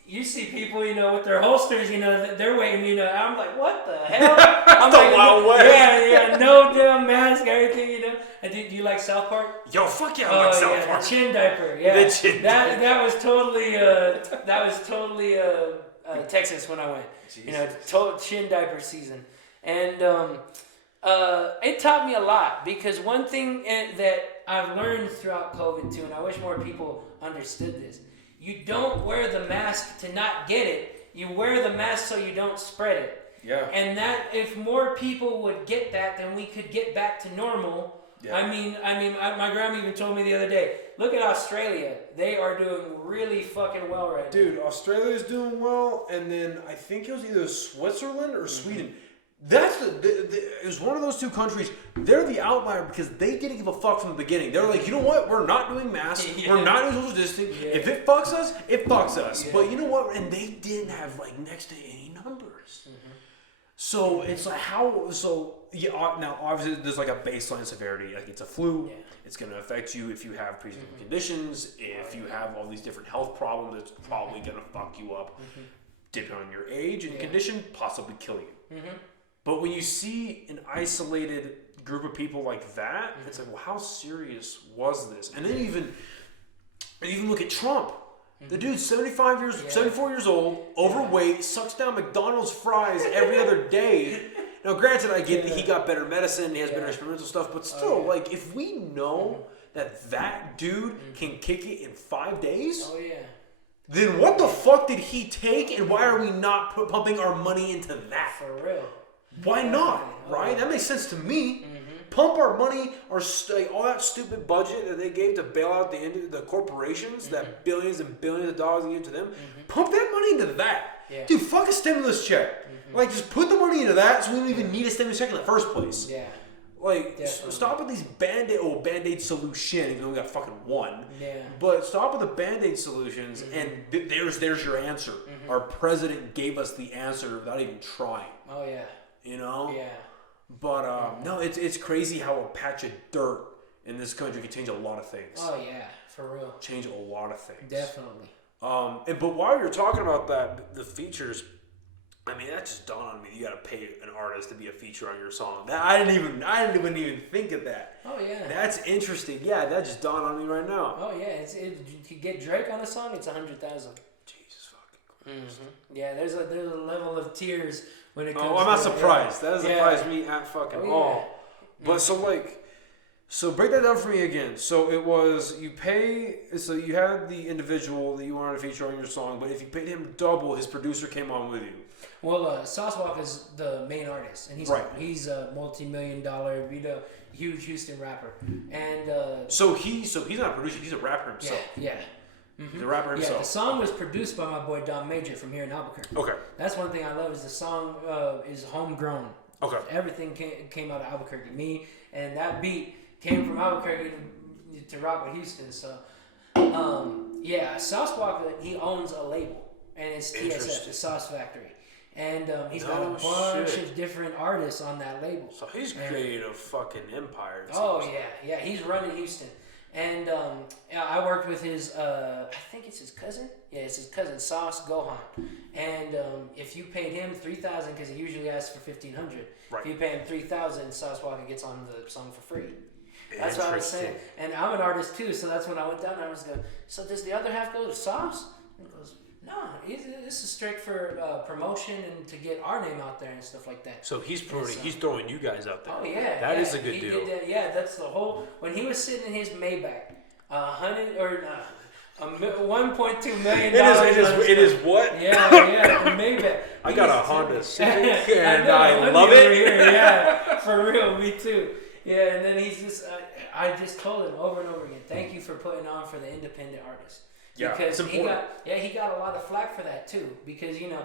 you see people, with their holsters, they're waiting, I'm like, what the hell? I'm the Wild West. Yeah, no damn mask, everything, And do you like South Park? Yo, fuck yeah, I like South Park. The chin diaper, yeah. The chin diaper. That was totally Texas when I went. Jesus. Chin diaper season. And it taught me a lot, because one thing that I've learned throughout COVID too, and I wish more people understood this, you don't wear the mask to not get it. You wear the mask so you don't spread it. Yeah. And that, if more people would get that, then we could get back to normal. Yeah. I mean, my grandma even told me the other day, look at Australia. They are doing really fucking well right now. Dude, Australia's doing well, and then I think it was either Switzerland or Sweden. That's it was one of those two countries. They're the outlier because they didn't give a fuck from the beginning. They're like, you know what? We're not doing masks. Yeah. We're not doing social distancing. Yeah. If it fucks us, it fucks us. Yeah. But you know what? And they didn't have next to any numbers. Mm-hmm. So it's like how? So yeah. Now obviously there's a baseline severity. Like, it's a flu. Yeah. It's gonna affect you if you have pre-existing conditions. If you have all these different health problems, it's probably gonna fuck you up. Mm-hmm. Depending on your age and condition, possibly kill you. Mm-hmm. But when you see an isolated group of people like that, it's like, well, how serious was this? And then even look at Trump. The dude's 74 years old, overweight, sucks down McDonald's fries every other day. Now, granted, I get that he got better medicine, he has better experimental stuff, but still, like, if we know that dude can kick it in 5 days, then what the fuck did he take, and why are we not pumping our money into that? For real. Why not, right? That makes sense to me. Pump our money, all that stupid budget that they gave to bail out the corporations, that billions and billions of dollars they gave to them. Pump that money into that. Yeah. Dude, fuck a stimulus check. Like, just put the money into that so we don't even need a stimulus check in the first place. Yeah. Like, stop with these Band-Aid solution, even though we got fucking one. Yeah. But stop with the Band-Aid solutions, and there's your answer. Our president gave us the answer without even trying. Oh, yeah. You know? Yeah. But, no, it's crazy how a patch of dirt in this country can change a lot of things. Oh, yeah. For real. Change a lot of things. Definitely. But while you're talking about that, the features, I mean, that just dawned on me. You got to pay an artist to be a feature on your song. I didn't even think of that. Oh yeah, that's interesting. Yeah, that just dawned on me right now. Oh yeah, to get Drake on a song, it's 100,000. Jesus fucking Christ. Yeah, there's a level of tears when it comes. Oh, I'm not surprised. That doesn't surprise me at fucking all. But So break that down for me again. So it was so you had the individual that you wanted to feature on your song, but if you paid him double, his producer came on with you. Well, Saucewalk is the main artist, and he's a multi-million-dollar, huge Houston rapper, and so he's not a producer; he's a rapper himself. Yeah. He's a rapper himself. Yeah, the song was produced by my boy Don Major from here in Albuquerque. Okay. That's one thing I love is the song is homegrown. Okay. Everything came out of Albuquerque. Me and that beat came from Albuquerque to rock with Houston. So, Saucewalk, he owns a label, and it's TSF, the Sauce Factory. And he's got a bunch of different artists on that label. So he's created a fucking empire. Yeah, he's running Houston. And I worked with his, I think it's his cousin. Yeah, it's his cousin, Sauce Gohan. And if you paid him $3,000, because he usually asks for $1,500. Right. If you pay him $3,000, Sauce Walker gets on the song for free. That's what I was saying. And I'm an artist too, so that's when I went down and I was going, so does the other half go to Sauce? And he goes, no, this is straight for promotion and to get our name out there and stuff like that. So he's throwing you guys out there. Oh yeah, that is a good deal. Did that, yeah, that's the whole. When he was sitting in his Maybach, $1.2 million. It is what? Yeah, the Maybach. I got a Honda Civic and I love it. Here, yeah, for real, me too. Yeah, and then he's just. I just told him over and over again, thank you for putting on for the independent artist. Yeah, because he got a lot of flack for that too. Because you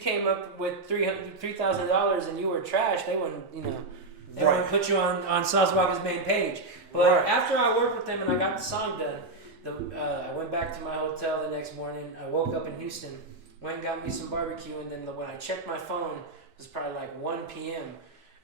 came up with $3,000 and you were trash. They wouldn't wouldn't put you on Saucewalker's main page. But after I worked with them and I got the song done, I went back to my hotel the next morning. I woke up in Houston, went and got me some barbecue, and then when I checked my phone, it was probably like 1 p.m.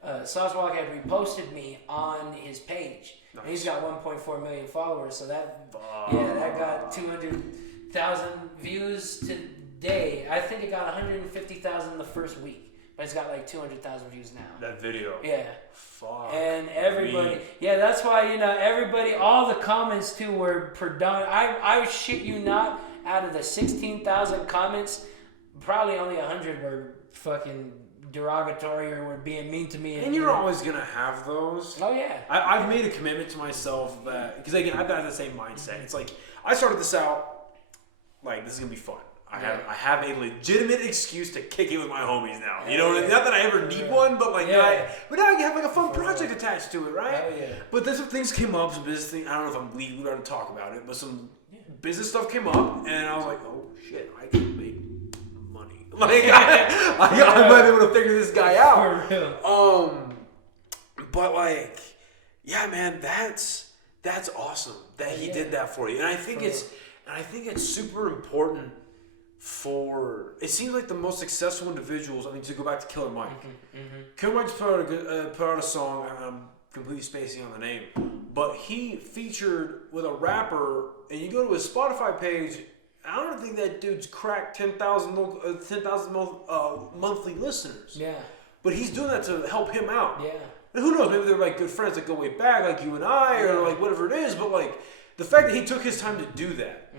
Saucewalker had reposted me on his page. Nice. And he's got 1.4 million followers, so that got 200,000 views today. I think it got 150,000 the first week, but it's got like 200,000 views now. That video. Yeah. Fuck. And everybody, that's why everybody, all the comments too were predominant. I shit you not, out of the 16,000 comments, probably only 100 were fucking derogatory or were being mean to me. And you're always gonna have those. Oh yeah. I've made a commitment to myself that, because again, I've got the same mindset. It's like I started this out like this is gonna be fun. I have a legitimate excuse to kick it with my homies now. Not that I ever need one, but now you have like a fun project attached to it, right? Oh, yeah. But then some things came up, some business things. I don't know if I'm legally allowed to talk about it, but some business stuff came up, and I was like, oh shit, I can make money. I might be able to figure this guy out. For real. But man, that's awesome that he did that for you, and I think it's super important. It seems like the most successful individuals. I mean, to go back to Killer Mike. Killer Mike just put out a song. I'm completely spacing on the name, but he featured with a rapper, and you go to his Spotify page. I don't think that dude's cracked 10,000 monthly listeners. Yeah. But he's doing that to help him out. Yeah. And who knows? Maybe they're like good friends that go way back, like you and I, or like whatever it is. But like the fact that he took his time to do that,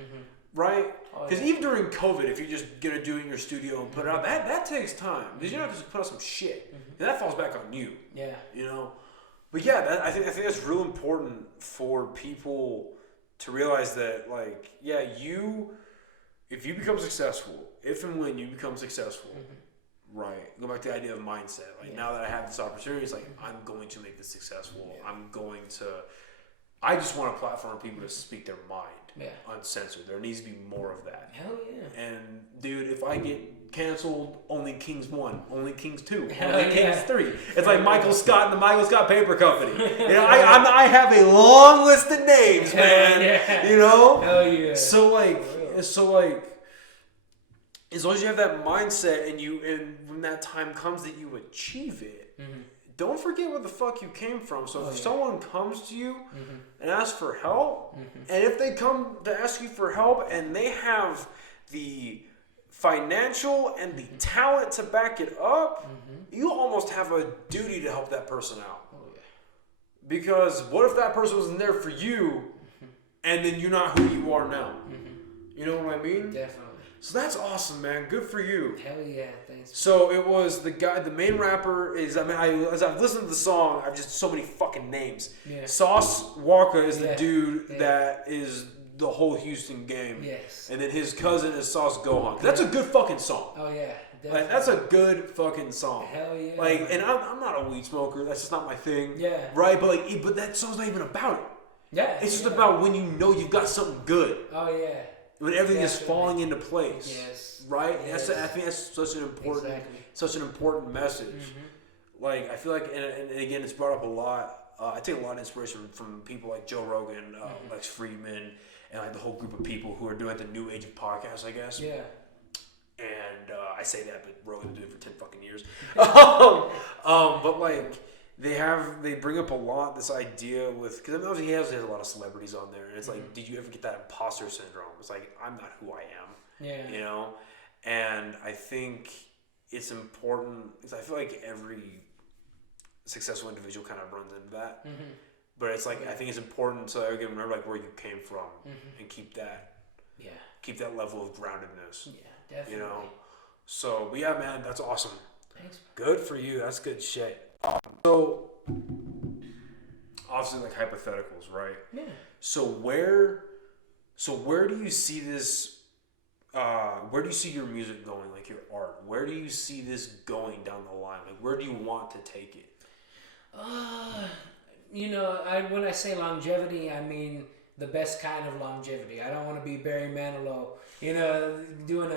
right? Because even during COVID, if you're just gonna do it in your studio and put it out, that takes time. Because you're not just put out some shit, and that falls back on you. Yeah. You know. But yeah, I think that's real important for people to realize that, like, yeah, if you become successful, if and when you become successful, right? Go back to the idea of mindset. Like, now that I have this opportunity, it's like, I'm going to make this successful. I just want a platform for people to speak their mind, uncensored. There needs to be more of that. Hell yeah. And dude, if I get canceled, only Kings 1, only Kings 2, Hell only Kings yeah. 3. It's like Michael Scott and the Michael Scott Paper Company. You know, I have a long list of names, man. Yeah. You know? Hell yeah. So like, as long as you have that mindset and when that time comes that you achieve it, don't forget where the fuck you came from. So if someone comes to you and asks for help, and if they come to ask you for help and they have the financial and the talent to back it up, you almost have a duty to help that person out. Because what if that person wasn't there for you and then you're not who you are now? You know what I mean? Definitely. So that's awesome, man. Good for you. Hell yeah, thanks. So it was the main rapper is, as I've listened to the song, I've just so many fucking names. Yeah. Sauce Walker is the dude that is the whole Houston game. Yes. And then his cousin is Sauce Gohan. That's a good fucking song. Oh yeah. Definitely. Like, that's a good fucking song. Hell yeah. Like, and I'm not a weed smoker. That's just not my thing. Yeah. Right? But that song's not even about it. Yeah. It's just about when you know you've got something good. Oh yeah. When everything is falling into place. Yes. Right? Yes. I think that's such an important message. Like, I feel like, and again, it's brought up a lot. I take a lot of inspiration from people like Joe Rogan, Lex Friedman, and like the whole group of people who are doing the new age of podcasts, I guess. Yeah. And I say that, but Rogan's been doing it for 10 fucking years. But like, they bring up a lot this idea with, because obviously he has a lot of celebrities on there, and it's like, did you ever get that imposter syndrome? It's like, I'm not who I am. Yeah. You know? And I think it's important, because I feel like every successful individual kind of runs into that. But it's like, I think it's important to again remember like where you came from and keep that level of groundedness. Yeah, definitely. You know? So, but yeah, man, that's awesome. Thanks. Good for you. That's good shit. So, obviously, like hypotheticals, right? Yeah. So where do you see this? Where do you see your music going? Like your art. Where do you see this going down the line? Like where do you want to take it? You know, when I say longevity, I mean the best kind of longevity. I don't want to be Barry Manilow, you know, doing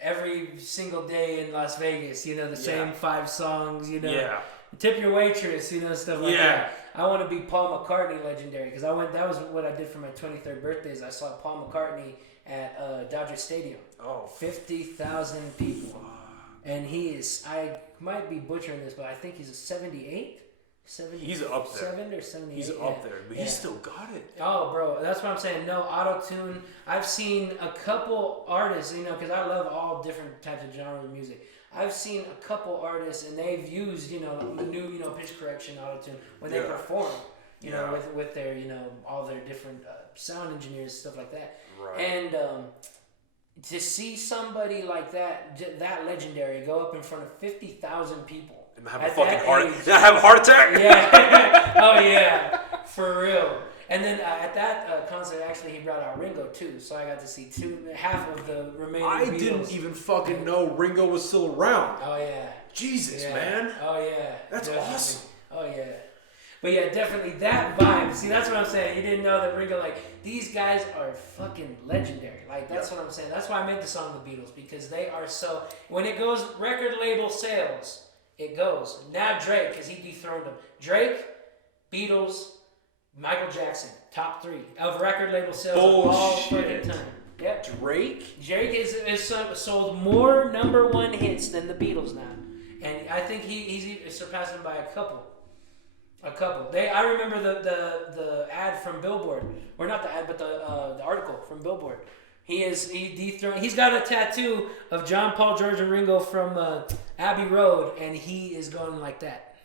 every single day in Las Vegas, you know, the same 5 songs, you know. Yeah. Tip your waitress, you know, stuff like that. I want to be Paul McCartney legendary because that was what I did for my 23rd birthday is I saw Paul McCartney at Dodger Stadium. 50,000 people. And he is, I might be butchering this, but I think he's a 78? He's up there. 7 or 78. He's up there, but he's still got it. Oh, bro, that's what I'm saying. No auto-tune. I've seen a couple artists, you know, because I love all different types of genres of music. I've seen a couple artists, and they've used, you know, the new, you know, pitch correction auto-tune when they perform, you know, with their, you know, all their different sound engineers, stuff like that. Right. And to see somebody like that legendary, go up in front of 50,000 people. And have a fucking heart. Did I have a heart attack? Yeah. Oh yeah, for real. And then at that concert, actually, he brought out Ringo too, so I got to see half of the remaining. I Beatles. Didn't even fucking know Ringo was still around. Oh yeah. Jesus, man. Oh yeah. That's awesome. Oh yeah. But yeah, definitely that vibe. See, that's what I'm saying. You didn't know that Ringo, like, these guys are fucking legendary. Like, that's what I'm saying. That's why I made the song The Beatles, because they are so, when it goes record label sales, it goes. Now Drake, because he dethroned them. Drake, Beatles, Michael Jackson, top 3 of record label sales of all fucking time. Yep. Drake is sold more number 1 hits than the Beatles now, and I think he's surpassed them by a couple. I remember the ad from Billboard, or not the ad, but the article from Billboard. He dethroned. He's got a tattoo of John, Paul, George, and Ringo from Abbey Road, and he is going like that.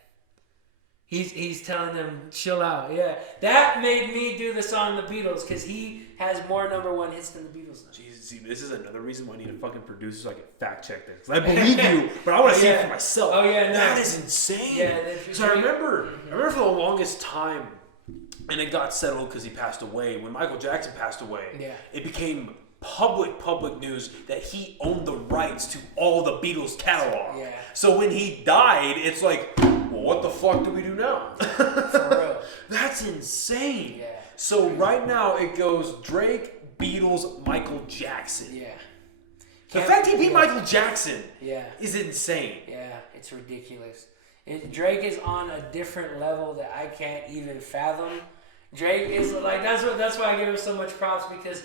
He's telling them chill out. Yeah, that made me do the song The Beatles because he has more #1 hits than the Beatles now. Jesus, see, this is another reason why I need a fucking producer so I can fact check this. 'Cause I believe you, but I want to see it for myself. Oh yeah, no. That is insane. Yeah, so I remember for the longest time, and it got settled because he passed away. When Michael Jackson passed away, it became public news that he owned the rights to all the Beatles catalog. Yeah. So when he died, it's like, well, what the fuck do we do now? For real. That's insane. Yeah. So right now it goes Drake, Beatles, Michael Jackson. Yeah. The fact he beat Michael Jackson is insane. Yeah, it's ridiculous. Drake is on a different level that I can't even fathom. Drake is like that's why I give him so much props because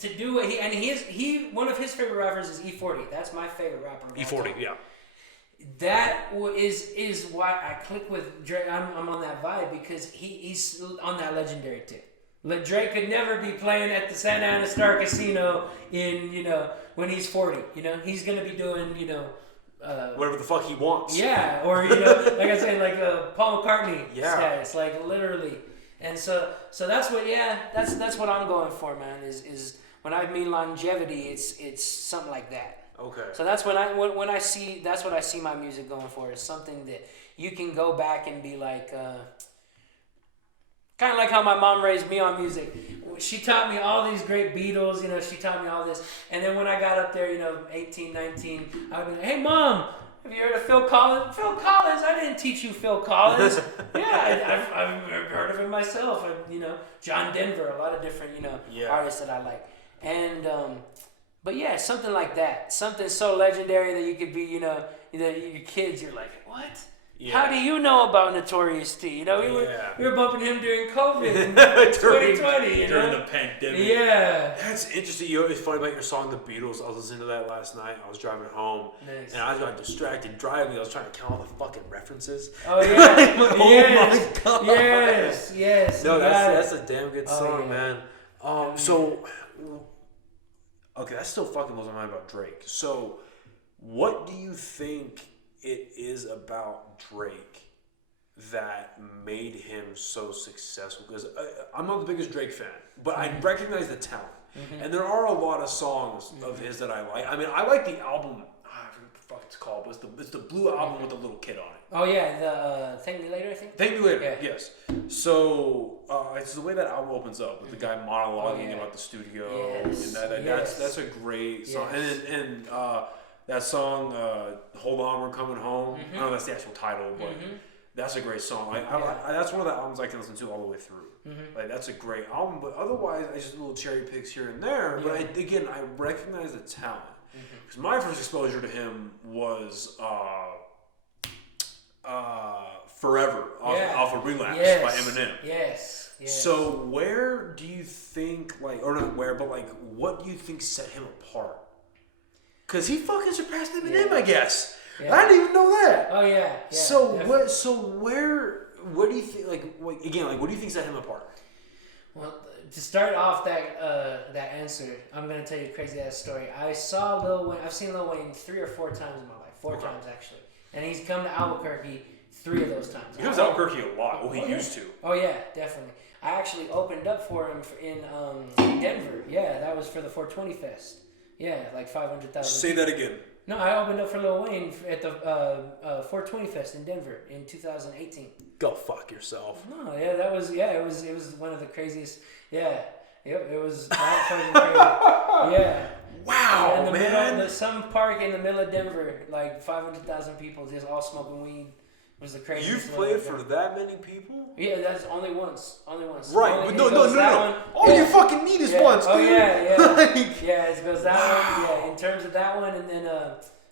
to do what he one of his favorite rappers is E40. That's my favorite rapper. E40, yeah. That is why I click with Drake. I'm on that vibe because he's on that legendary tip. Like Drake could never be playing at the Santa Ana Star Casino in when he's 40. He's gonna be doing whatever the fuck he wants. Yeah, or like I say, like Paul McCartney status, like literally. And so that's what that's what I'm going for, man. Is when I mean longevity, it's something like that. Okay. So that's when I see that's what I see my music going for. Is something that you can go back and be like, kind of like how my mom raised me on music. She taught me all these great Beatles. She taught me all this. And then when I got up there, 18, 19, I would be like, hey mom, have you heard of Phil Collins? Phil Collins? I didn't teach you Phil Collins. I've heard of him myself. John Denver, a lot of different, artists that I like. And, but yeah, something like that. Something so legendary that you could be, your kids, you're like, what? Yeah. How do you know about Notorious T? We were bumping him during COVID in 2020. During the pandemic. Yeah. That's interesting. It's funny about your song, The Beatles. I was listening to that last night. I was driving home. Nice. And I got distracted driving. I was trying to count all the fucking references. Oh, yeah. My God. Yes. No, that's a damn good song, man. So, okay, that still fucking blows my mind about Drake. So, what do you think it is about Drake that made him so successful? Because I'm not the biggest Drake fan, but I recognize the talent. Mm-hmm. And there are a lot of songs of his that I like. I mean, I like the album, I forget what the fuck it's called, but it's the blue album with the little kid on it. Oh yeah, the Thank Me Later, I think? Thank Me Later, yes. So, it's the way that album opens up with the guy monologuing about the studio. Yes. And that's a great song. Yes. And that song, Hold On, We're Coming Home. I don't know if that's the actual title, but that's a great song. That's one of the albums I can listen to all the way through. Like, that's a great album, but otherwise, I just little cherry picks here and there. But I recognize the talent. Because my first exposure to him was Forever off of Relapse by Eminem. Yes. So where do you think, or not where, but what do you think set him apart? Because he fucking surpassed Eminem, I guess. Yeah. I didn't even know that. Oh, yeah. So where do you think, what do you think set him apart? Well, to start off that answer, I'm going to tell you a crazy-ass story. I've seen Lil Wayne 3 or 4 times in my life. 4 times, actually. And he's come to Albuquerque 3 of those times. He comes to Albuquerque a lot. Well, he used to. Oh, yeah, definitely. I actually opened up for him in Denver. Yeah, that was for the 420 Fest. Yeah, 500,000. Say that again. No, I opened up for Lil Wayne at the 420 Fest in Denver in 2018. Go fuck yourself. No, it was one of the craziest. Yeah, yep, it was that fucking crazy. Yeah. Wow, in the man. Middle, some park in the middle of Denver, 500,000 people just all smoking weed. It was the craziest. You've played for that many people? Yeah, that's only once. Right, but no. All you fucking need is once, dude. Oh, yeah. It goes that one. Yeah, in terms of that one, and then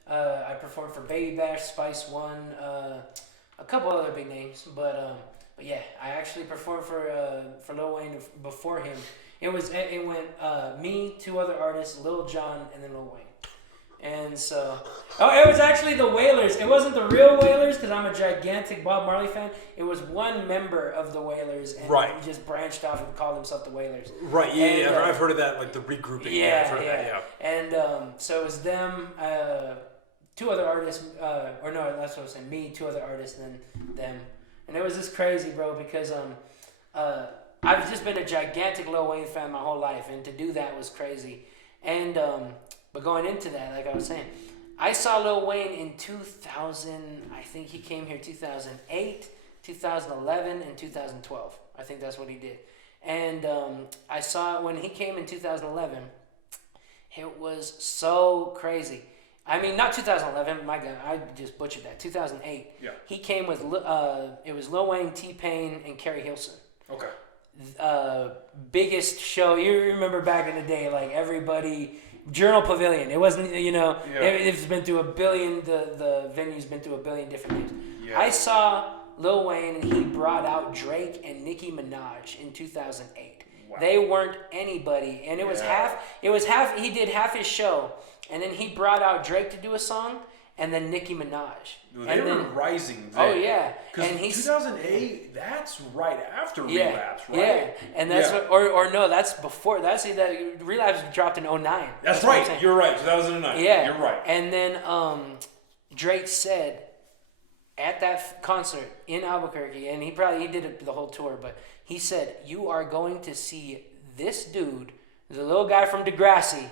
I performed for Baby Bash, Spice One, a couple other big names, but yeah, I actually performed for Lil Wayne before him. It went me, 2 other artists, Lil Jon, and then Lil Wayne. And so, it was actually the Wailers. It wasn't the real Wailers because I'm a gigantic Bob Marley fan. It was one member of the Wailers, and he just branched off and called himself the Wailers. Right. Yeah. I've heard of that, the regrouping. Yeah. And so it was them, 2 other artists, that's what I was saying. Me, 2 other artists, and then them. And it was just crazy, bro, because I've just been a gigantic Lil Wayne fan my whole life, and to do that was crazy. And but going into that, like I was saying, I saw Lil Wayne in 2000. I think he came here 2008, 2011, and 2012. I think that's what he did. And I saw when he came in 2011. It was so crazy. I mean, not 2011. My God, I just butchered that. 2008. Yeah. He came with it was Lil Wayne, T-Pain, and Carrie Hilson. Okay. Biggest show. You remember back in the day, like everybody. Journal Pavilion. It wasn't, it's been through a billion. The venue's been through a billion different names. Yeah. I saw Lil Wayne, and he brought out Drake and Nicki Minaj in 2008. Wow. They weren't anybody, and it was half. He did half his show, and then he brought out Drake to do a song, and then Nicki Minaj. Well, they were rising then. Oh yeah, and 2008. That's right after Relapse, right? Yeah, and that's or no, that's before. That's that Relapse dropped in 2009. That's right. You're right. 2009. Yeah, you're right. And then Drake said at that concert in Albuquerque, and he did it the whole tour, but he said, "You are going to see this dude, the little guy from Degrassi,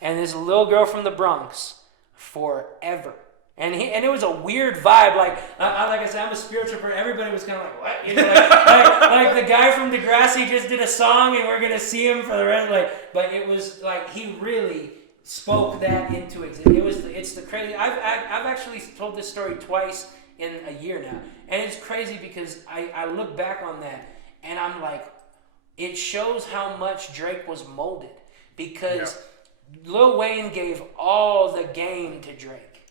and this little girl from the Bronx forever." And it was a weird vibe. Like I said, I'm a spiritual person. Everybody was kind of like, "What?" Like the guy from Degrassi just did a song, and we're gonna see him for the rest. But it was like he really spoke that into existence. It's the crazy. I've actually told this story twice in a year now, and it's crazy because I look back on that. And I'm like, it shows how much Drake was molded because Lil Wayne gave all the game to Drake.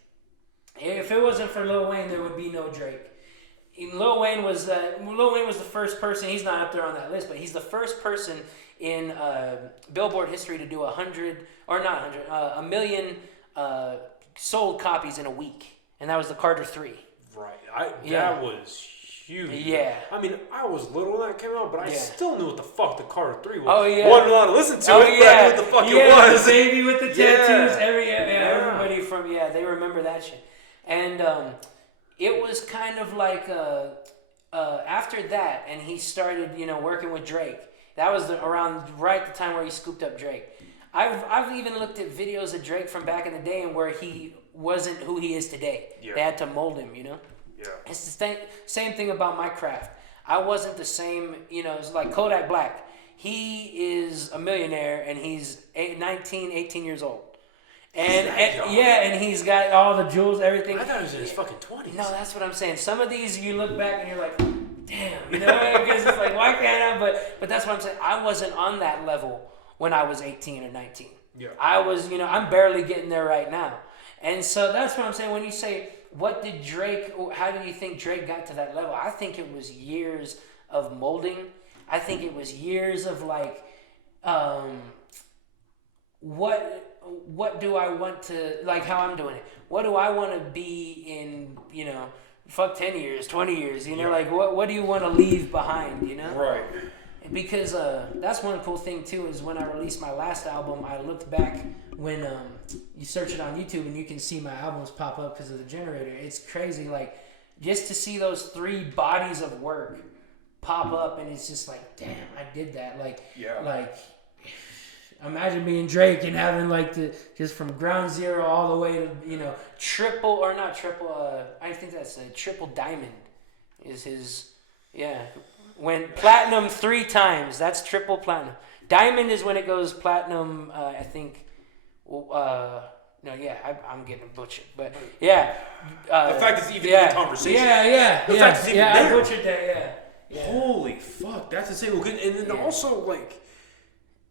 If it wasn't for Lil Wayne, there would be no Drake. Lil Wayne was the first person. He's not up there on that list, but he's the first person in Billboard history to do 1 million sold copies in a week, and that was the Carter 3. Right. That was huge. Yeah. I mean, I was little when that came out, but I still knew what the fuck the Carter 3 was. Oh, yeah. Wasn't allowed to listen to it, but I knew what the fuck it was. The baby with the tattoos. Everybody from, they remember that shit. And it was kind of like, after that, and he started, working with Drake. That was around right the time where he scooped up Drake. I've even looked at videos of Drake from back in the day and where he wasn't who he is today. Yeah. They had to mold him, Yeah. It's the same thing about my craft. I wasn't the same, it's like Kodak Black. He is a millionaire and he's 18 years old. And he's got all the jewels, everything. I thought he was in his fucking 20s. No, that's what I'm saying. Some of these you look back and you're like, damn, because it's like, why can't I? But that's what I'm saying. I wasn't on that level when I was 18 or 19. Yeah. I was, I'm barely getting there right now. And so that's what I'm saying. When you say, how do you think Drake got to that level? I think it was years of molding. I think it was years of like, what do I want to, like how I'm doing it? What do I want to be in, 10 years, 20 years, like what do you want to leave behind, Right. Because that's one cool thing too is when I released my last album, I looked back when you search it on YouTube and you can see my albums pop up because of the generator. It's crazy, like just to see those 3 bodies of work pop up, and it's just like, damn, I did that. Like imagine being Drake and having like just from ground zero all the way to triple or not triple. I think that's a triple diamond is his. Yeah. Went platinum 3 times. That's triple platinum. Diamond is when it goes platinum. I think. I'm getting butchered, but yeah. The fact it's even in the conversation. The fact it's even there. I butchered that. Yeah. Holy fuck, that's insane. Well, and then also like,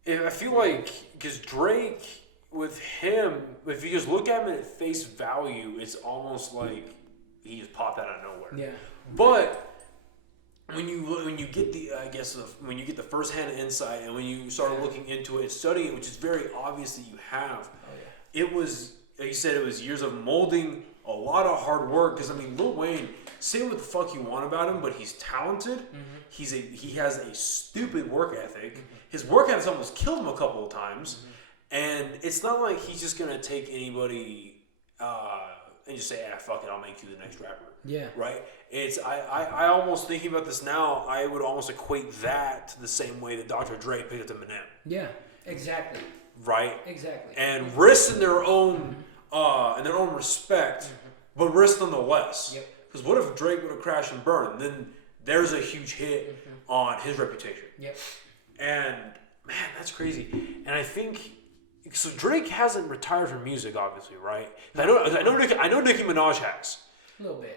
I feel like because Drake with him, if you just look at him at face value, it's almost like he just popped out of nowhere. Yeah. But when you get when you get the first hand insight and when you start looking into it and studying it, which is very obvious that you have, it was, like you said, it was years of molding, a lot of hard work. Because Lil Wayne, say what the fuck you want about him, but he's talented. Mm-hmm. He has a stupid work ethic. Mm-hmm. His work ethic almost killed him a couple of times, and it's not like he's just gonna take anybody and just say, fuck it, I'll make you the next rapper. Yeah. Right? It's I almost thinking about this now, I would almost equate that to the same way that Dr. Dre picked up Eminem. Yeah, exactly. Right? Exactly. And risk in their own respect, but risk nonetheless. Yep. Because what if Drake would have crashed and burned? Then there's a huge hit on his reputation. Yep. And man, that's crazy. And I think so. Drake hasn't retired from music, obviously, right? I know Nicki Minaj has.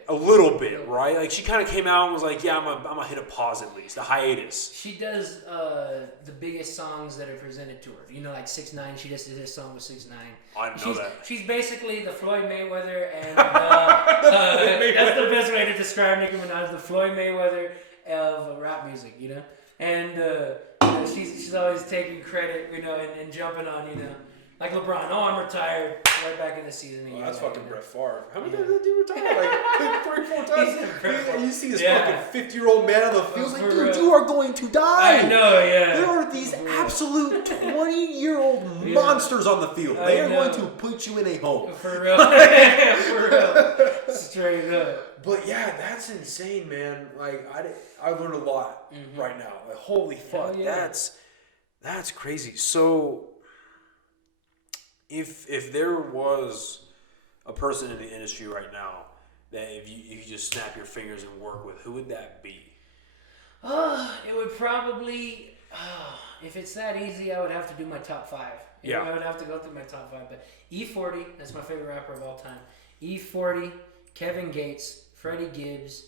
A little bit, right? Like she kind of came out and was like, "Yeah, I'm gonna hit a pause at least, a hiatus." She does the biggest songs that are presented to her. You know, like 6ix9ine. She just did his song with 6ix9ine. I know that. She's basically the Floyd Mayweather, and that's the best way to describe Nicki Minaj. The Floyd Mayweather of rap music, you know. And you know, she's always taking credit, you know, and jumping on, you know. Like LeBron, I'm retired. Right back in the season. Well, that's fucking Brett Favre. How many times did that dude retire? Like 3-4 times. You see this fucking 50-year-old man on the field. Like, dude, you are going to die. I know, yeah. There are these absolute 20-year-old monsters on the field. They are going to put you in a home. For real. For real. Straight up. But yeah, that's insane, man. Like I learned a lot right now. Like holy fuck, that's crazy. So. If there was a person in the industry right now that if you just snap your fingers and work with, who would that be? It would probably, if it's that easy, I would have to do my top 5. Yeah. I would have to go through my top 5. But E40, that's my favorite rapper of all time. E40, Kevin Gates, Freddie Gibbs,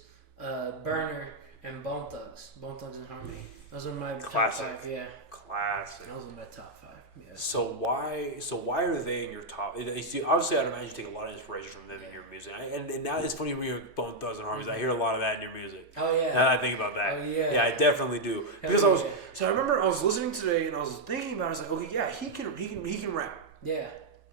Burner, and Bone Thugs. Bone Thugs and Harmony. Those are my top 5. Yeah. Classic. Those are my top 5. Yeah. So why are they in your top? Obviously, I'd imagine you take a lot of inspiration from them in your music. And now it's funny when you're Bone Thugs and Harmonies. I hear a lot of that in your music. Oh yeah. Now that I think about that. Oh yeah. Yeah, I definitely do. Because I remember I was listening today and I was thinking about it. I was like, okay, yeah, he can rap. Yeah.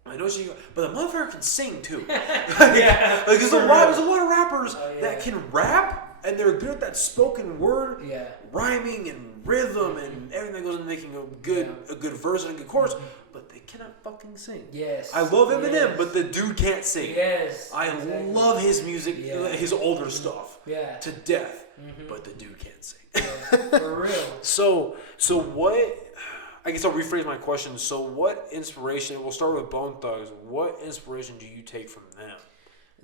I know but the motherfucker can sing too. Yeah. Like there's a lot of rappers that can rap and they're good at that spoken word, rhyming and rhythm and everything that goes into making a good verse and a good chorus, but they cannot fucking sing. Yes. I love Eminem, but the dude can't sing. Yes. I love his music, his older stuff, to death, but the dude can't sing. Yeah, for real. So what? I guess I'll rephrase my question. So what inspiration? We'll start with Bone Thugs. What inspiration do you take from them?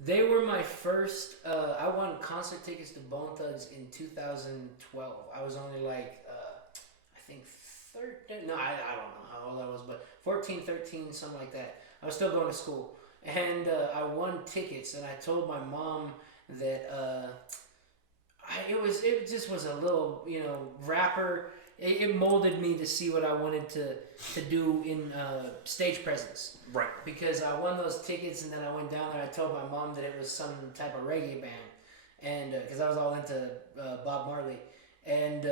They were my first. I won concert tickets to Bone Thugs in 2012. I was only like, I think 13. No, I don't know how old I was, but 14, 13, something like that. I was still going to school, and I won tickets. And I told my mom that it just was a little, you know, rapper. It molded me to see what I wanted to do in stage presence. Right. Because I won those tickets and then I went down there. I told my mom that it was some type of reggae band, and because I was all into Bob Marley, and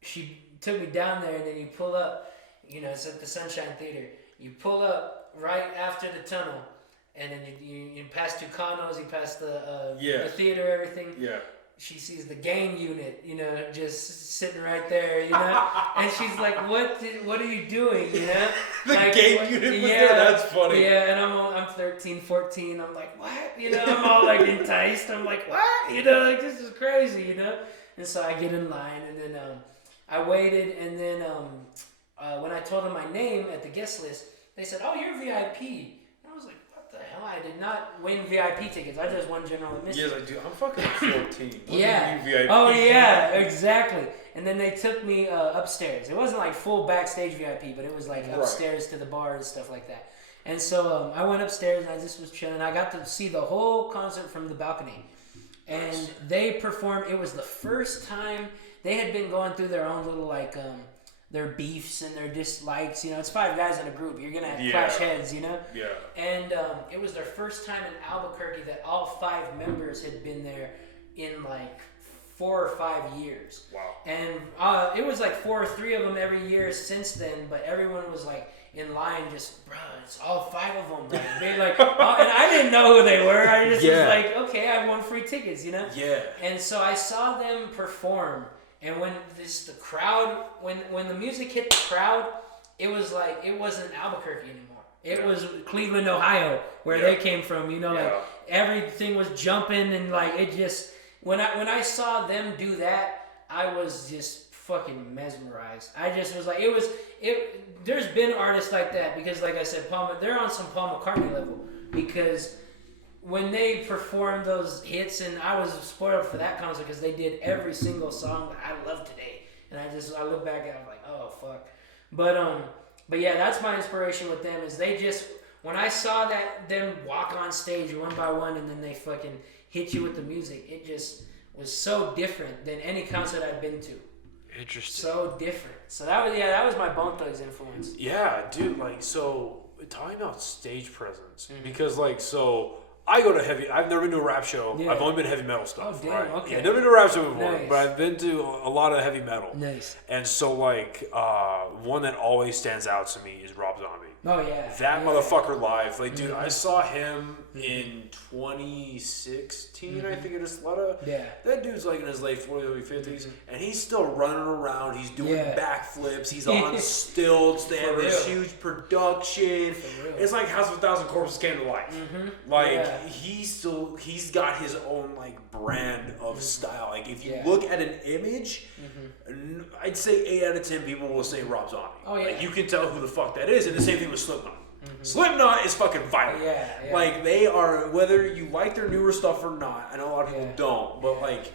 she took me down there. And then you pull up, you know, it's at the Sunshine Theater. You pull up right after the tunnel, and then you pass Tucanos, you pass the theater, everything. Yeah. She sees the gang unit, you know, just sitting right there, you know, and she's like, "What are you doing?" You know, the gang unit was there. That's funny. Yeah, and I'm 13, 14. I'm like, "What?" You know, I'm all like enticed. I'm like, "What?" You know, like this is crazy, you know. And so I get in line, and then I waited, and then when I told them my name at the guest list, they said, "Oh, you're VIP." I was like, what the hell? I did not win VIP tickets. I just won general admission. Yes, I do. I'm fucking 14. Yeah. VIP? Oh, yeah, exactly. And then they took me upstairs. It wasn't like full backstage VIP, but it was like upstairs to the bar and stuff like that. And so I went upstairs and I just was chilling. I got to see the whole concert from the balcony. And they performed. It was the first time they had been going through their own little like their beefs and their dislikes. You know, it's 5 guys in a group. You're gonna have clash heads. You know. Yeah. And it was their first time in Albuquerque that all 5 members had been there in like 4 or 5 years. Wow. And it was like 4 or 3 of them every year since then. But everyone was like in line, just bro, it's all 5 of them. Like, they like, and I didn't know who they were. I just was like, okay, I won free tickets. You know. Yeah. And so I saw them perform. And when the crowd, when the music hit the crowd, it was like, it wasn't Albuquerque anymore. It was Cleveland, Ohio, where they came from. You know, like everything was jumping and like it just. When I saw them do that, I was just fucking mesmerized. I just was like, there's been artists like that because, like I said, they're on some Paul McCartney level because when they performed those hits, and I was spoiled for that concert because they did every single song that I love today, and I look back and I'm like, oh fuck, but yeah, that's my inspiration with them is they just when I saw them walk on stage one by one and then they fucking hit you with the music, it just was so different than any concert I'd been to. Interesting. So different. So that was my Bone Thugs influence. Yeah, dude. Like, so talking about stage presence because, like, so I go to heavy. I've never been to a rap show. Yeah. I've only been to heavy metal stuff. Oh damn. Right? Okay. Yeah, never been to a rap show before, Nice. but I've been to a lot of heavy metal. Nice. And so, like, one that always stands out to me is Rob Zombie. Oh yeah. That motherfucker live. Like, dude, I saw him in 2016, I think it is. That dude's like in his late 40s, early 50s, and he's still running around. He's doing backflips. He's on stilts. They have this huge production. It's like House of a Thousand Corpses came to life. Like, he's got his own, like, brand of style. Like, if you look at an image, I'd say 8 out of 10 people will say Rob Zombie. Oh, yeah. Like, you can tell who the fuck that is. And the same thing with Slipknot. Slipknot is fucking violent. Yeah. Like, they are, whether you like their newer stuff or not, I know a lot of people don't, but like,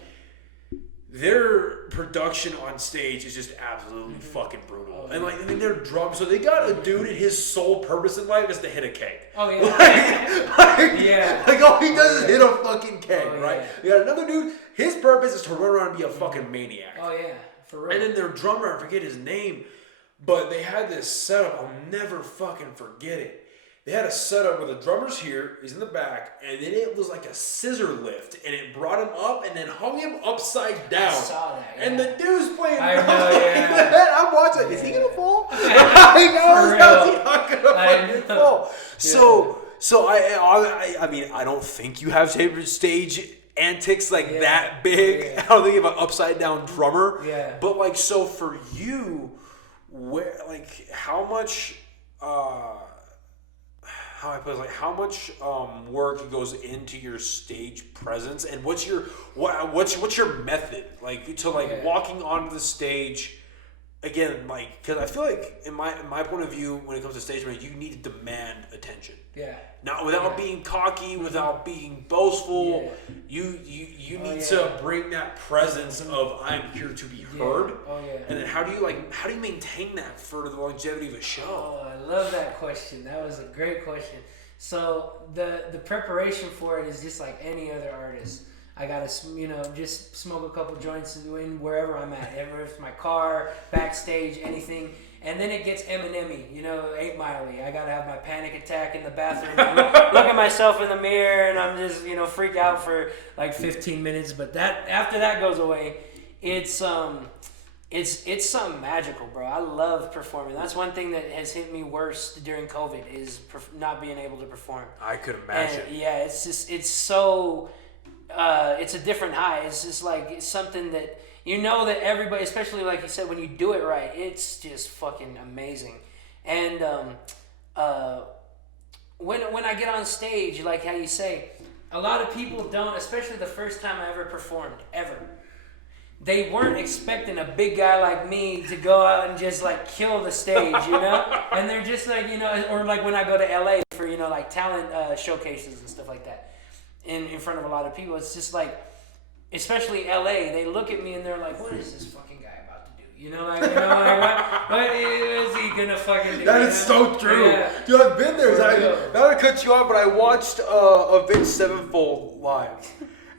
their production on stage is just absolutely fucking brutal. And like, I mean, their drums, so they got a dude and his sole purpose in life is to hit a keg. Oh yeah. Like all he does is hit a fucking keg, right? You got another dude, his purpose is to run around and be a fucking maniac. Oh yeah, for real. And then their drummer, I forget his name, but they had this setup, I'll never fucking forget it. They had a setup where the drummer's here, he's in the back, and then it was like a scissor lift, and it brought him up and then hung him upside down. I saw that, And the dude's playing I know, I'm watching, is he gonna fall? I know, how's he not gonna fucking fall? So I mean, I don't think you have stage antics like that big. I don't think you have an upside down drummer. Yeah. But like, so for you, where, like, how much how much work goes into your stage presence, and what's your method, like, to like walking onto the stage again, like, because I feel like in my point of view, when it comes to stage management, you need to demand attention. Yeah. Not without being cocky, without being boastful. You need to bring that presence of I'm here to be heard. And then how do you maintain that for the longevity of a show? Oh, I love that question. That was a great question. So the preparation for it is just like any other artist. I gotta, just smoke a couple joints in wherever I'm at, whether it's my car, backstage, anything. And then it gets Eminem-y, 8 Mile-y. I gotta have my panic attack in the bathroom. Look at myself in the mirror, and I'm just, freak out for like 15 minutes. But after that goes away, it's something magical, bro. I love performing. That's one thing that has hit me worse during COVID is not being able to perform. I could imagine. And, it's so. It's a different high. It's just like it's something that that everybody, especially like you said, when you do it right, it's just fucking amazing. And when I get on stage, like how you say, a lot of people don't, especially the first time I ever performed, ever. They weren't expecting a big guy like me to go out and just like kill the stage, And they're just like, or like when I go to LA for, like talent showcases and stuff like that. In front of a lot of people, it's just like, especially LA, they look at me and they're like, what is this fucking guy about to do? What is he gonna fucking do? That is so true. Yeah. Dude, I've been there. Not to cut you off, but I watched Avenged Sevenfold live.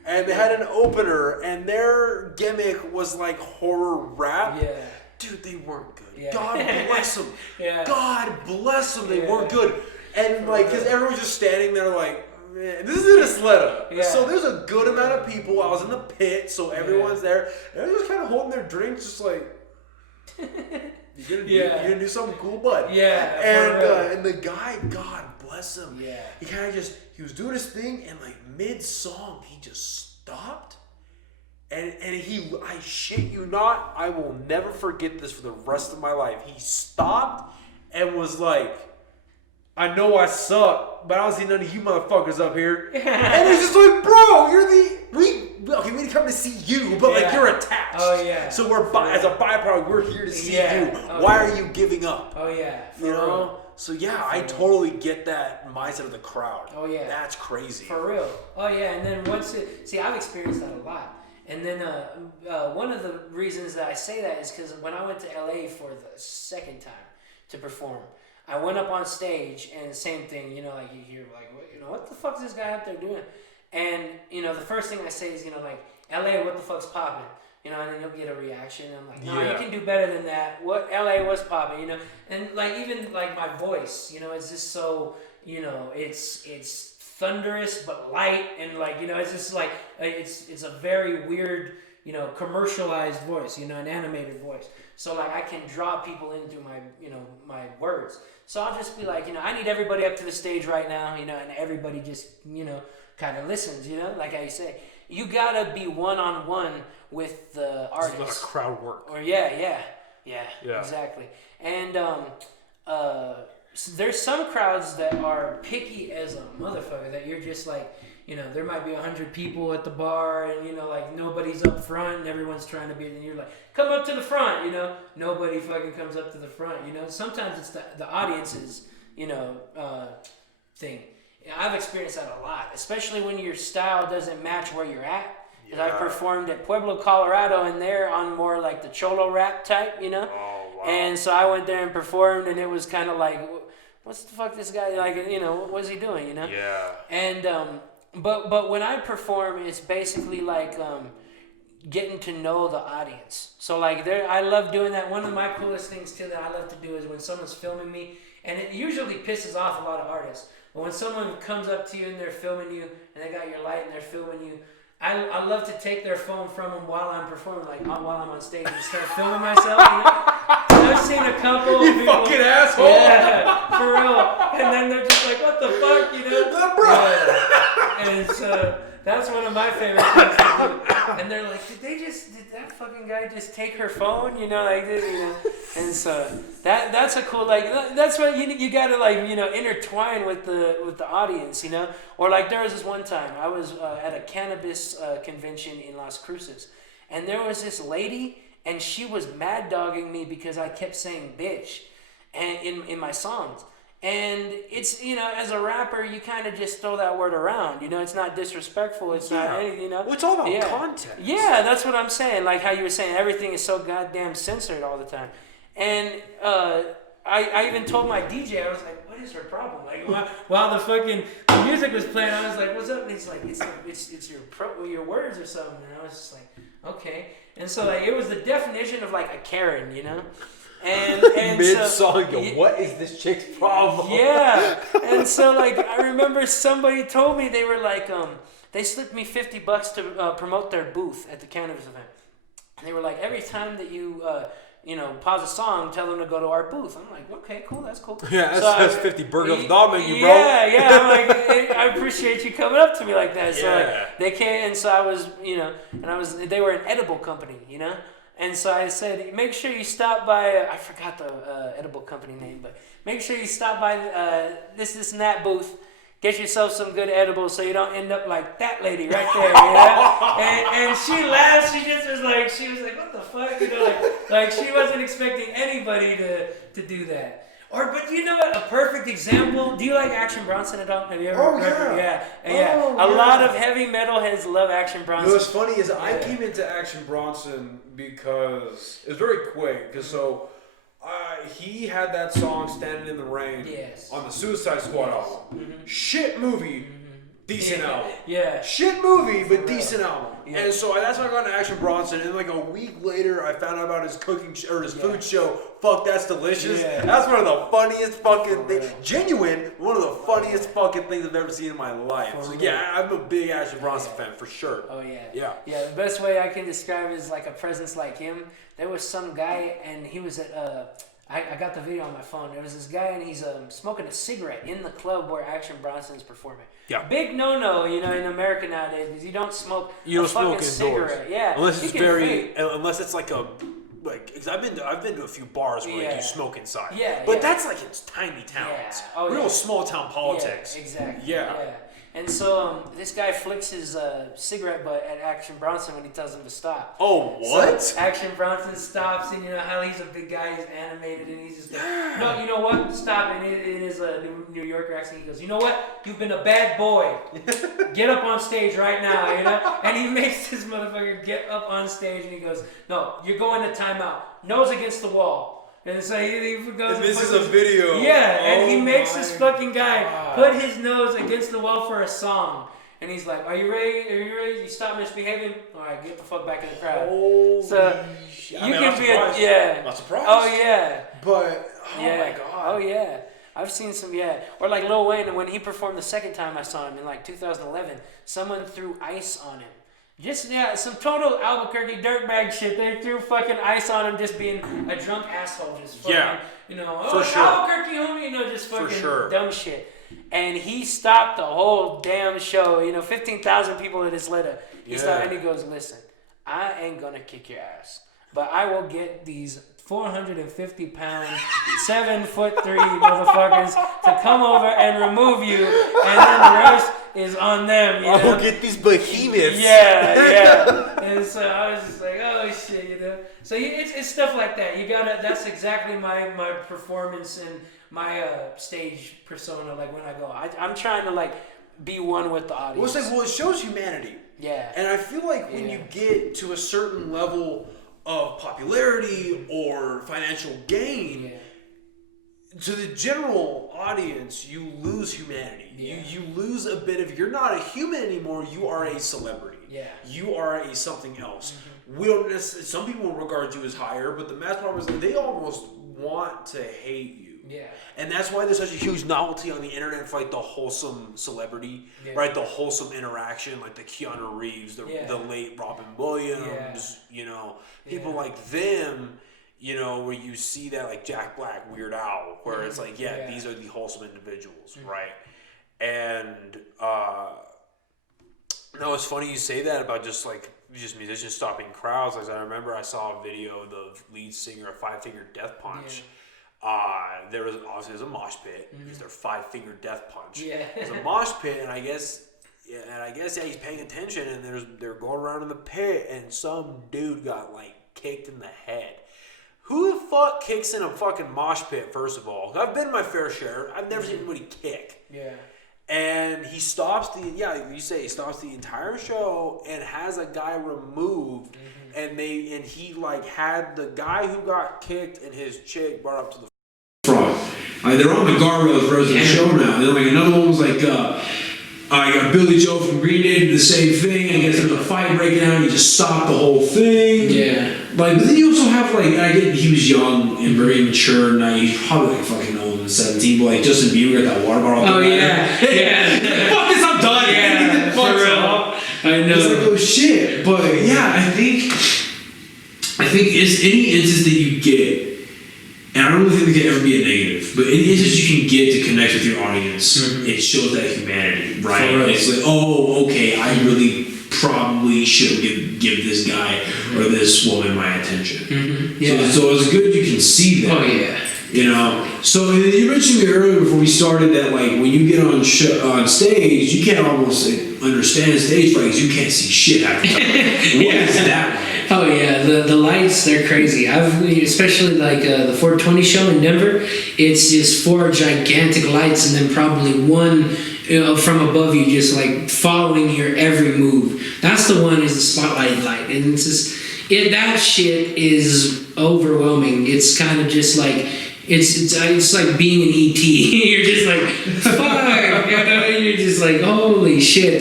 And they had an opener, and their gimmick was like horror rap. Yeah. Dude, they weren't good. Yeah. God bless them. God bless them. They weren't good. And like, because everyone was just standing there like, man, this is in Isleta. So there's a good amount of people. I was in the pit, so everyone's there. And they're just kind of holding their drinks, just like, you gonna do something cool, bud. And the guy, God bless him. He kind of he was doing his thing, and like mid-song, he just stopped. And I shit you not, I will never forget this for the rest of my life. He stopped and was like, I know I suck, but I don't see none of you motherfuckers up here. And it's just like, bro, we didn't come to see you, but like you're attached. Oh yeah. So as a byproduct, we're here to see you. Oh, Why are you giving up? Oh yeah. You know? So yeah, I totally get that mindset of the crowd. Oh yeah. That's crazy. For real. Oh yeah, and then I've experienced that a lot. And then one of the reasons that I say that is because when I went to LA for the second time to perform, I went up on stage and same thing, you know, like you hear like, what the fuck is this guy up there doing? And, you know, the first thing I say is, you know, like, LA, what the fuck's popping? You know, and then you'll get a reaction. And I'm like, no, you can do better than that. What LA was popping, you know? And like even like my voice, you know, it's just so, you know, it's thunderous but light, and like, you know, it's just like it's a very weird, you know, commercialized voice, you know, an animated voice. So like I can draw people in through my, you know, my words. So I'll just be like, you know, I need everybody up to the stage right now, you know, and everybody just, you know, kind of listens, you know, like I say, you gotta be one-on-one with the artist. It's not a crowd work. Or yeah, exactly. And there's some crowds that are picky as a motherfucker, that you're just like, you know, there might be 100 people at the bar, and you know, like nobody's up front, and everyone's trying to be, and you're like, come up to the front, you know, nobody fucking comes up to the front, you know. Sometimes it's the audience's, you know, thing. I've experienced that a lot, especially when your style doesn't match where you're at. Because I performed at Pueblo, Colorado, and they're on more like the cholo rap type, you know. Oh, wow. And so I went there and performed, and it was kind of like, what's the fuck this guy, like, you know, what's he doing, you know? Yeah. And but when I perform, it's basically like getting to know the audience. So like I love doing that. One of my coolest things too that I love to do is when someone's filming me, and it usually pisses off a lot of artists. But when someone comes up to you and they're filming you, and they got your light and they're filming you, I love to take their phone from them while I'm performing, like while I'm on stage, and start filming myself. You know? I've seen a couple of people, fucking asshole. Yeah, for real. And then they're just like, what the fuck, you know? Yeah. And so that's one of my favorite things to do. And they're like, did that fucking guy just take her phone? You know, like this, you know? And so that's a cool, like, that's what you gotta, like, you know, intertwine with the audience, you know? Or like there was this one time, I was at a cannabis convention in Las Cruces, and there was this lady, and she was mad dogging me because I kept saying bitch and in my songs. And it's, you know, as a rapper, you kind of just throw that word around. You know, it's not disrespectful. It's not anything, you know. Well, it's all about content. Yeah, that's what I'm saying. Like how you were saying, everything is so goddamn censored all the time. And I even told my DJ, I was like, what is her problem? Like while the fucking music was playing, I was like, what's up? And he's like, it's your words or something. And I was just like, okay. And so like it was the definition of like a Karen, you know. And mid-song, what is this chick's problem? Yeah. And so like I remember somebody told me, they were like, they slipped me $50 to promote their booth at the cannabis event. And they were like, every time that you you know, pause a song, tell them to go to our booth. I'm like, okay, cool, that's cool. Yeah, that's 50 burger of the dog menu, bro. Yeah, I'm like, I appreciate you coming up to me like that. So like, they came, and so I was, you know, they were an edible company, you know. And so I said, make sure you stop by, I forgot the edible company name, but make sure you stop by this and that booth. Get yourself some good edibles so you don't end up like that lady right there, you know? And she laughed. She just was like, what the fuck? You know, like she wasn't expecting anybody to do that. But you know what? A perfect example. Do you like Action Bronson at all? Have you ever heard? Yeah. A lot of heavy metalheads love Action Bronson. You know what's funny is I came into Action Bronson because it was very quick. Because so he had that song "Standing in the Rain" on the Suicide Squad album. Mm-hmm. Shit movie. Decent album. Yeah. Shit movie, but decent album. Yeah. And so that's when I got into Action Bronson. And like a week later, I found out about his cooking or his food show. Fuck, that's delicious. Yeah. That's one of the funniest fucking things. Genuine, one of the funniest fucking things I've ever seen in my life. So yeah, I'm a big Action Bronson fan for sure. Oh yeah. Yeah. Yeah. The best way I can describe it is like a presence like him. There was some guy, and he was at I got the video on my phone. There was this guy, and he's smoking a cigarette in the club where Action Bronson's performing. Yeah. Big no-no, you know, in America nowadays, because you don't smoke a fucking cigarette. Yeah. Unless it's unless it's like a like, cause I've been to a few bars where they do smoke inside. Yeah, but that's like it's tiny towns, real small town politics. Yeah, exactly. Yeah. And so this guy flicks his cigarette butt at Action Bronson when he tells him to stop. Oh, what? So Action Bronson stops, and you know how he's a big guy, he's animated, and he's just like, no, you know what? Stop. And in his New Yorker accent, he goes, you know what? You've been a bad boy. Get up on stage right now, you know? And he makes this motherfucker get up on stage, and he goes, no, you're going to timeout. Nose against the wall. And so he goes. And this is a video. Yeah, and he makes this fucking guy put his nose against the wall for a song. And he's like, "Are you ready? Are you ready? You stop misbehaving? All right, get the fuck back in the crowd." Holy so shit. You can be Not surprised. Oh yeah. But my god. Oh yeah. I've seen some or like Lil Wayne when he performed the second time I saw him in like 2011. Someone threw ice on him. Just some total Albuquerque dirtbag shit. They threw fucking ice on him, just being a drunk asshole, just fucking, you know, for sure. Albuquerque homie, you know, just fucking dumb shit. And he stopped the whole damn show. You know, 15,000 people at his litter. He stopped and he goes, "Listen, I ain't gonna kick your ass, but I will get these 450-pound, 7'3" motherfuckers to come over and remove you, and then the rest is on them." You know? I will get these behemoths. Yeah. And so I was just like, oh shit, you know. So it's stuff like that. You gotta. That's exactly my performance and my stage persona. Like when I go, I'm trying to like be one with the audience. Well, it shows humanity. Yeah. And I feel like when you get to a certain level of popularity or financial gain, to the general audience, you lose humanity. You lose a bit of. You're not a human anymore. You are a celebrity. Yeah. You are a something else. We don't necessarily. Some people regard you as higher, but the mass part is like they almost want to hate you. Yeah. And that's why there's such a huge novelty on the internet for like the wholesome celebrity, right? The wholesome interaction, like the Keanu Reeves, the late Robin Williams, you know, people like them, you know, where you see that like Jack Black, Weird Al, where it's like, these are the wholesome individuals, right? And no, it's funny you say that about just musicians stopping crowds. Like I remember I saw a video of the lead singer of Five Finger Death Punch. There was obviously a mosh pit because they're 5 Finger Death Punch. Yeah. There's a mosh pit, and I guess he's paying attention, and they're going around in the pit, and some dude got like kicked in the head. Who the fuck kicks in a fucking mosh pit? First of all, I've been my fair share. I've never seen anybody kick. Yeah. And he stops he stops the entire show and has a guy removed, and he like had the guy who got kicked and his chick brought up to the front. They're on the guardrails for the show now. Then like another one was like I got Billy Joe from Green Day did the same thing. I guess there's a fight breaking out and he just stopped the whole thing. Yeah. Like, but then you also have like, I get he was young and very immature, and he's probably like fucking old and 17, but like Justin Bieber got that water bottle. Oh yeah. Fuck this, I'm done. Yeah. For real. I know. It's like, oh shit. But yeah, I think it's any instance that you get. And I don't really think it can ever be a negative, but any instance you can get to connect with your audience, it shows that humanity, right? It's like, oh, okay, I really probably should give this guy or this woman my attention. Yeah. So it's good you can see that. Oh yeah. You know. So you mentioned me earlier before we started that like when you get on stage, you can't almost understand stage fright because you can't see shit happening. What is that like? Oh yeah, the lights, they're crazy. Especially like the 420 show in Denver, it's just 4 gigantic lights and then probably one from above you just like following your every move. That's the one is the spotlight light, and it's just that shit is overwhelming. It's kind of just like it's like being an ET. You're just like fuck, you know? You're just like holy shit.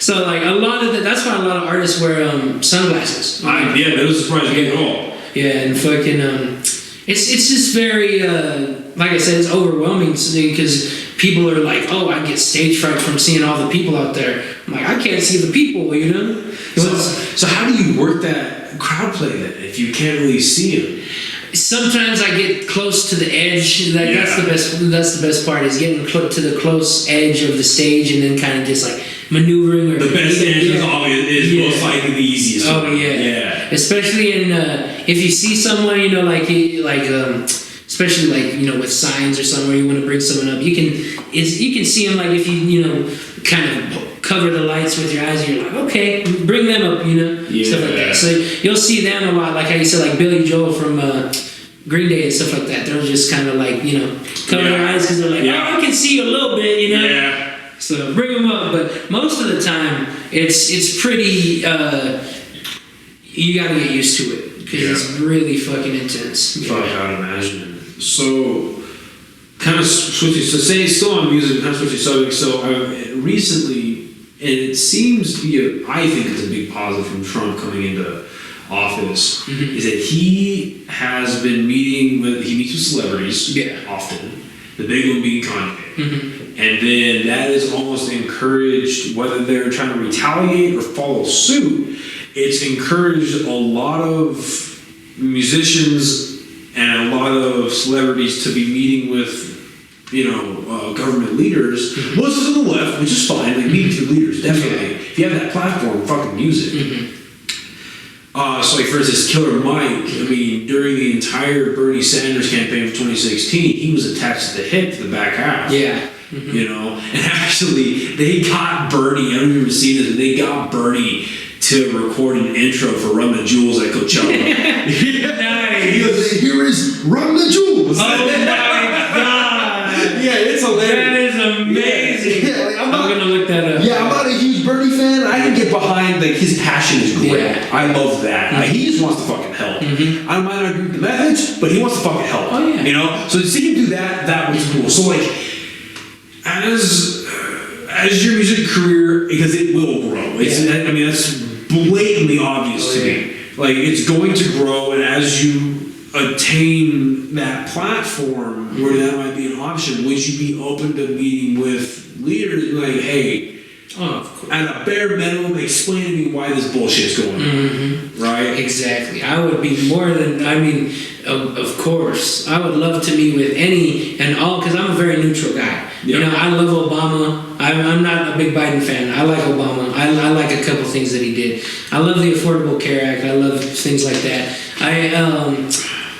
So like a lot of that's why a lot of artists wear sunglasses. Yeah, that was surprising at all. Yeah, and fucking it's just very like I said, it's overwhelming because people are like, oh, I get stage fright from seeing all the people out there. I'm like, I can't see the people, you know. So how do you work that crowd play then if you can't really see them? sometimes I get close to the edge. Like that's the best. That's the best part is getting to the close edge of the stage and then kind of just like maneuvering. Or the best edge is always most likely the easiest. Oh yeah. Especially in if you see someone, you know, especially like, you know, with signs or somewhere you want to bring someone up, you can see them like if you know kind of cover the lights with your eyes, you're like, okay, bring them up, you know, stuff like that. So you'll see them a lot, like how you said, like Billy Joel from Green Day and stuff like that. They'll just kind of like, you know, cover their eyes because they're like, oh, I can see you a little bit, you know. Yeah. So bring them up, but most of the time it's pretty. You gotta get used to it because it's really fucking intense. Fuck, I would imagine. So, kind of switching. So, say still on music, kind of switching subjects. So, recently, and it seems to be I think it's a big positive from Trump coming into office, is that he has been he meets with celebrities often. The big one being Kanye. And then that is almost encouraged, whether they're trying to retaliate or follow suit, it's encouraged a lot of musicians and a lot of celebrities to be meeting with, you know, government leaders. Most of them on the left, which is fine. Like, meet with your leaders, definitely. If you have that platform, fucking use it. So, like, for instance, Killer Mike, I mean, during the entire Bernie Sanders campaign of 2016, he was attached to the hip to the back half. Yeah. You know? And actually, they got Bernie, I don't know if you've ever seen this, but they got Bernie to record an intro for Run the Jewels at Coachella. Nice. He goes, here is Run the Jewels. Oh my God. Yeah, it's hilarious. That is amazing. Yeah, like, I'm gonna look that up. Yeah, I'm not a huge Bernie fan. I can get behind, like, his passion is great. Yeah. I love that. Like, he just wants to fucking help. I might not agree with the methods, but he wants to fucking help. Oh yeah. You know? So to see him do that, that was cool. So, like, as your music career, because it will grow. I mean, that's blatantly obvious to me. Like, it's going to grow, and as you attain that platform where that might be an option, would you be open to meeting with leaders like, hey, at a bare minimum, explain to me why this bullshit is going on, right? Exactly. I would be more than, I mean, of course, I would love to meet with any and all, because I'm a very neutral guy. You know, I love Obama. I'm not a big Biden fan. I like Obama. I like a couple things that he did. I love the Affordable Care Act. I love things like that.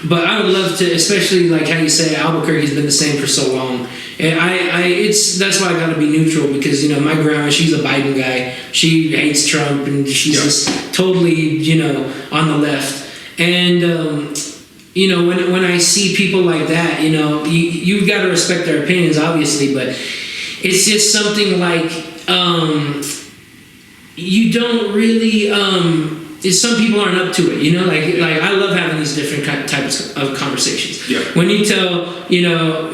But I would love to, especially like how you say Albuquerque's been the same for so long. And that's why I gotta be neutral, because, you know, my grandma, she's a Biden guy. She hates Trump, and she's just totally, you know, on the left. And you know, when I see people like that, you know, you've got to respect their opinions, obviously, but it's just something like you don't really. Some people aren't up to it, you know. Like I love having these different types of conversations. Yeah. When you tell, you know,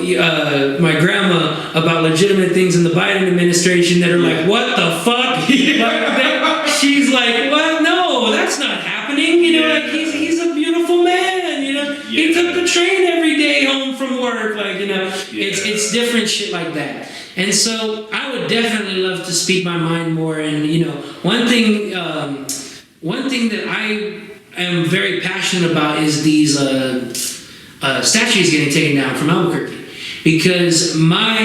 my grandma about legitimate things in the Biden administration that are like, what the fuck? Like, she's like, well, no, that's not happening. You know, like he's a beautiful man. You know, he took the train every day home from work. Like, you know, it's different shit like that. And so I would definitely love to speak my mind more. And, you know, one thing that I am very passionate about is these statues getting taken down from Albuquerque, because my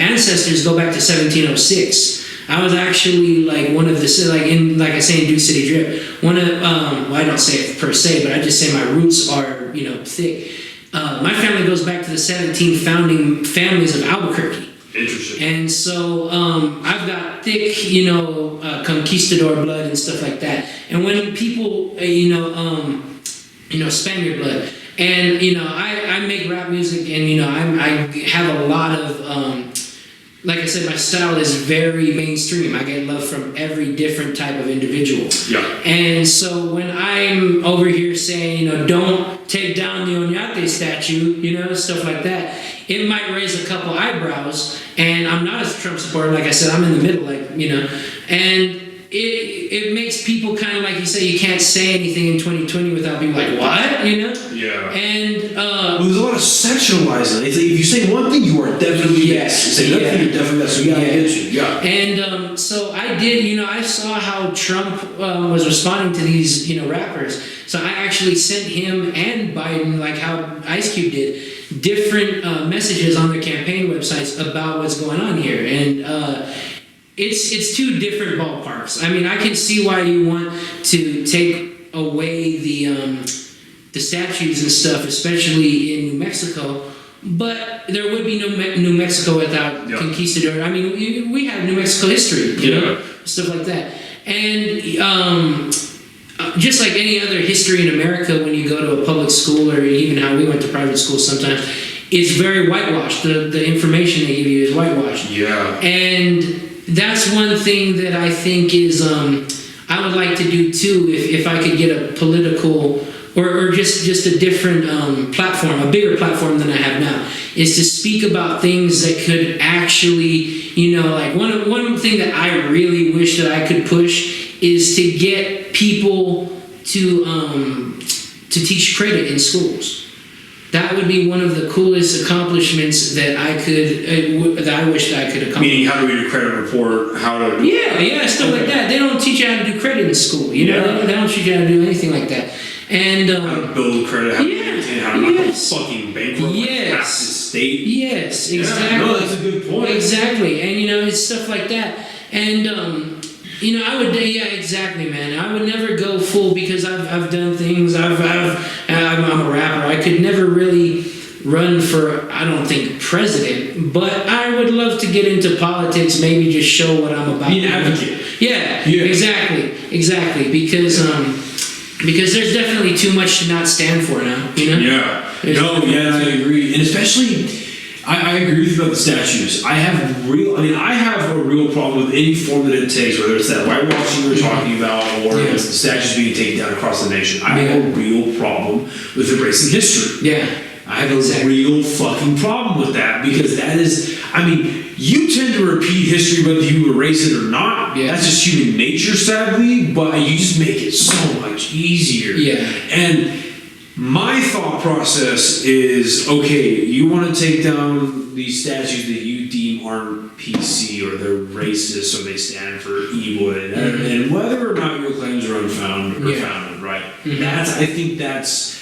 ancestors go back to 1706. I was actually like one of the, like I say in Duke City Drip, one of well, I don't say it per se, but I just say my roots are, you know, thick. My family goes back to the 17 founding families of Albuquerque. Interesting. And so I've got thick, you know, conquistador blood and stuff like that. And when people, you know, Spaniard blood, and you know, I make rap music, and you know, I have a lot of, like I said, my style is very mainstream. I get love from every different type of individual. Yeah. And so when I'm over here saying, you know, don't take down the Oñate statue, you know, stuff like that, it might raise a couple eyebrows. And I'm not a Trump supporter. Like I said, I'm in the middle, like, you know. And it makes people kind of, like you say, you can't say anything in 2020 without being like, what? You know? Yeah. And well, there's a lot of sectionalizing. It's like if you say one thing, you are definitely yes. You say another thing, you're definitely yes. So yeah, I get you. Yeah. And so I did, I saw how Trump was responding to these, rappers. So I actually sent him and Biden, like how Ice Cube did, different messages on their campaign websites about what's going on here. And it's two different ballparks. I mean, I can see why you want to take away the statues and stuff, especially in New Mexico. But there would be no New Mexico without conquistador. I mean, we have New Mexico history, you know, stuff like that. And just like any other history in America, when you go to a public school or even how we went to private school sometimes, it's very whitewashed. The information they give you is whitewashed. Yeah. And that's one thing that I think is I would like to do too if I could get a political or just a different platform, a bigger platform than I have now, is to speak about things that could actually, like one thing that I really wish that I could push is to get people to teach credit in schools. That would be one of the coolest accomplishments that I wish that I could accomplish. Meaning, how to read a credit report, how to... Yeah, stuff like that. They don't teach you how to do credit in school. They don't teach you how to do anything like that. And how to build credit, how to maintain, how to not go fucking bankrupt like half the state. Yes, exactly. Yeah, no, that's a good point. Exactly, and it's stuff like that. And I would, exactly, man. I would never go full because I've done things. I'm a rapper. I could never really run for, I don't think, president. But I would love to get into politics. Maybe just show what I'm about. Be an advocate. Yeah. Exactly. Because there's definitely too much to not stand for now. Yeah. I agree, and especially. I agree with you about the statues. I have a real problem with any form that it takes, whether it's that whitewashing we were talking about or it's the statues being taken down across the nation. I have a real problem with erasing history. Yeah. I have a real fucking problem with that because that is, you tend to repeat history whether you erase it or not. Yeah. That's just human nature, sadly, but you just make it so much easier. Yeah. And my thought process is, okay, you want to take down these statues that you deem aren't PC or they're racist or they stand for evil, and whether or not your claims are unfounded or founded, right? Mm-hmm. I think that's,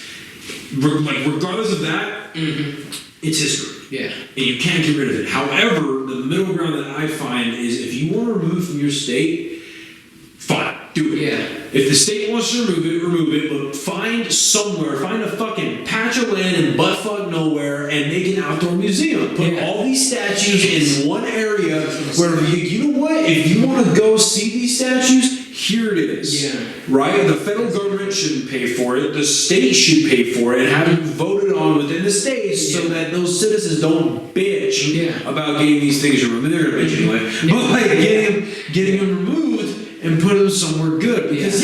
regardless of that, it's history. Yeah. And you can't get rid of it. However, the middle ground that I find is if you want to remove from your state, fine, do it. Yeah. If the state wants to remove it, but find a fucking patch of land in buttfuck nowhere and make an outdoor museum. Put all these statues in one area where, you know what, if you want to go see these statues, here it is. Yeah. Right? The federal government shouldn't pay for it. The state should pay for it and have it voted on within the states so that those citizens don't bitch about getting these things removed. I mean, they're going to bitch anyway. But getting them removed and put them somewhere good, because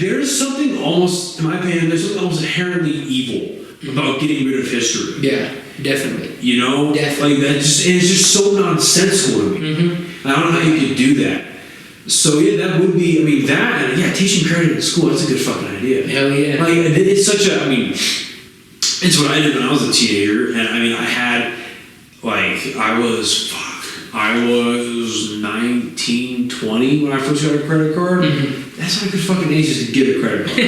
there's something almost, in my opinion, there's something almost inherently evil about getting rid of history. Yeah, definitely. Definitely. It's just so nonsensical to me. Mm-hmm. I don't know how you could do that. So that would be, teaching credit in school, that's a good fucking idea. Hell yeah. It's such a, it's what I did when I was a teenager, and I was 19, 20 when I first got a credit card. Mm-hmm. That's not a good fucking age just to get a credit card.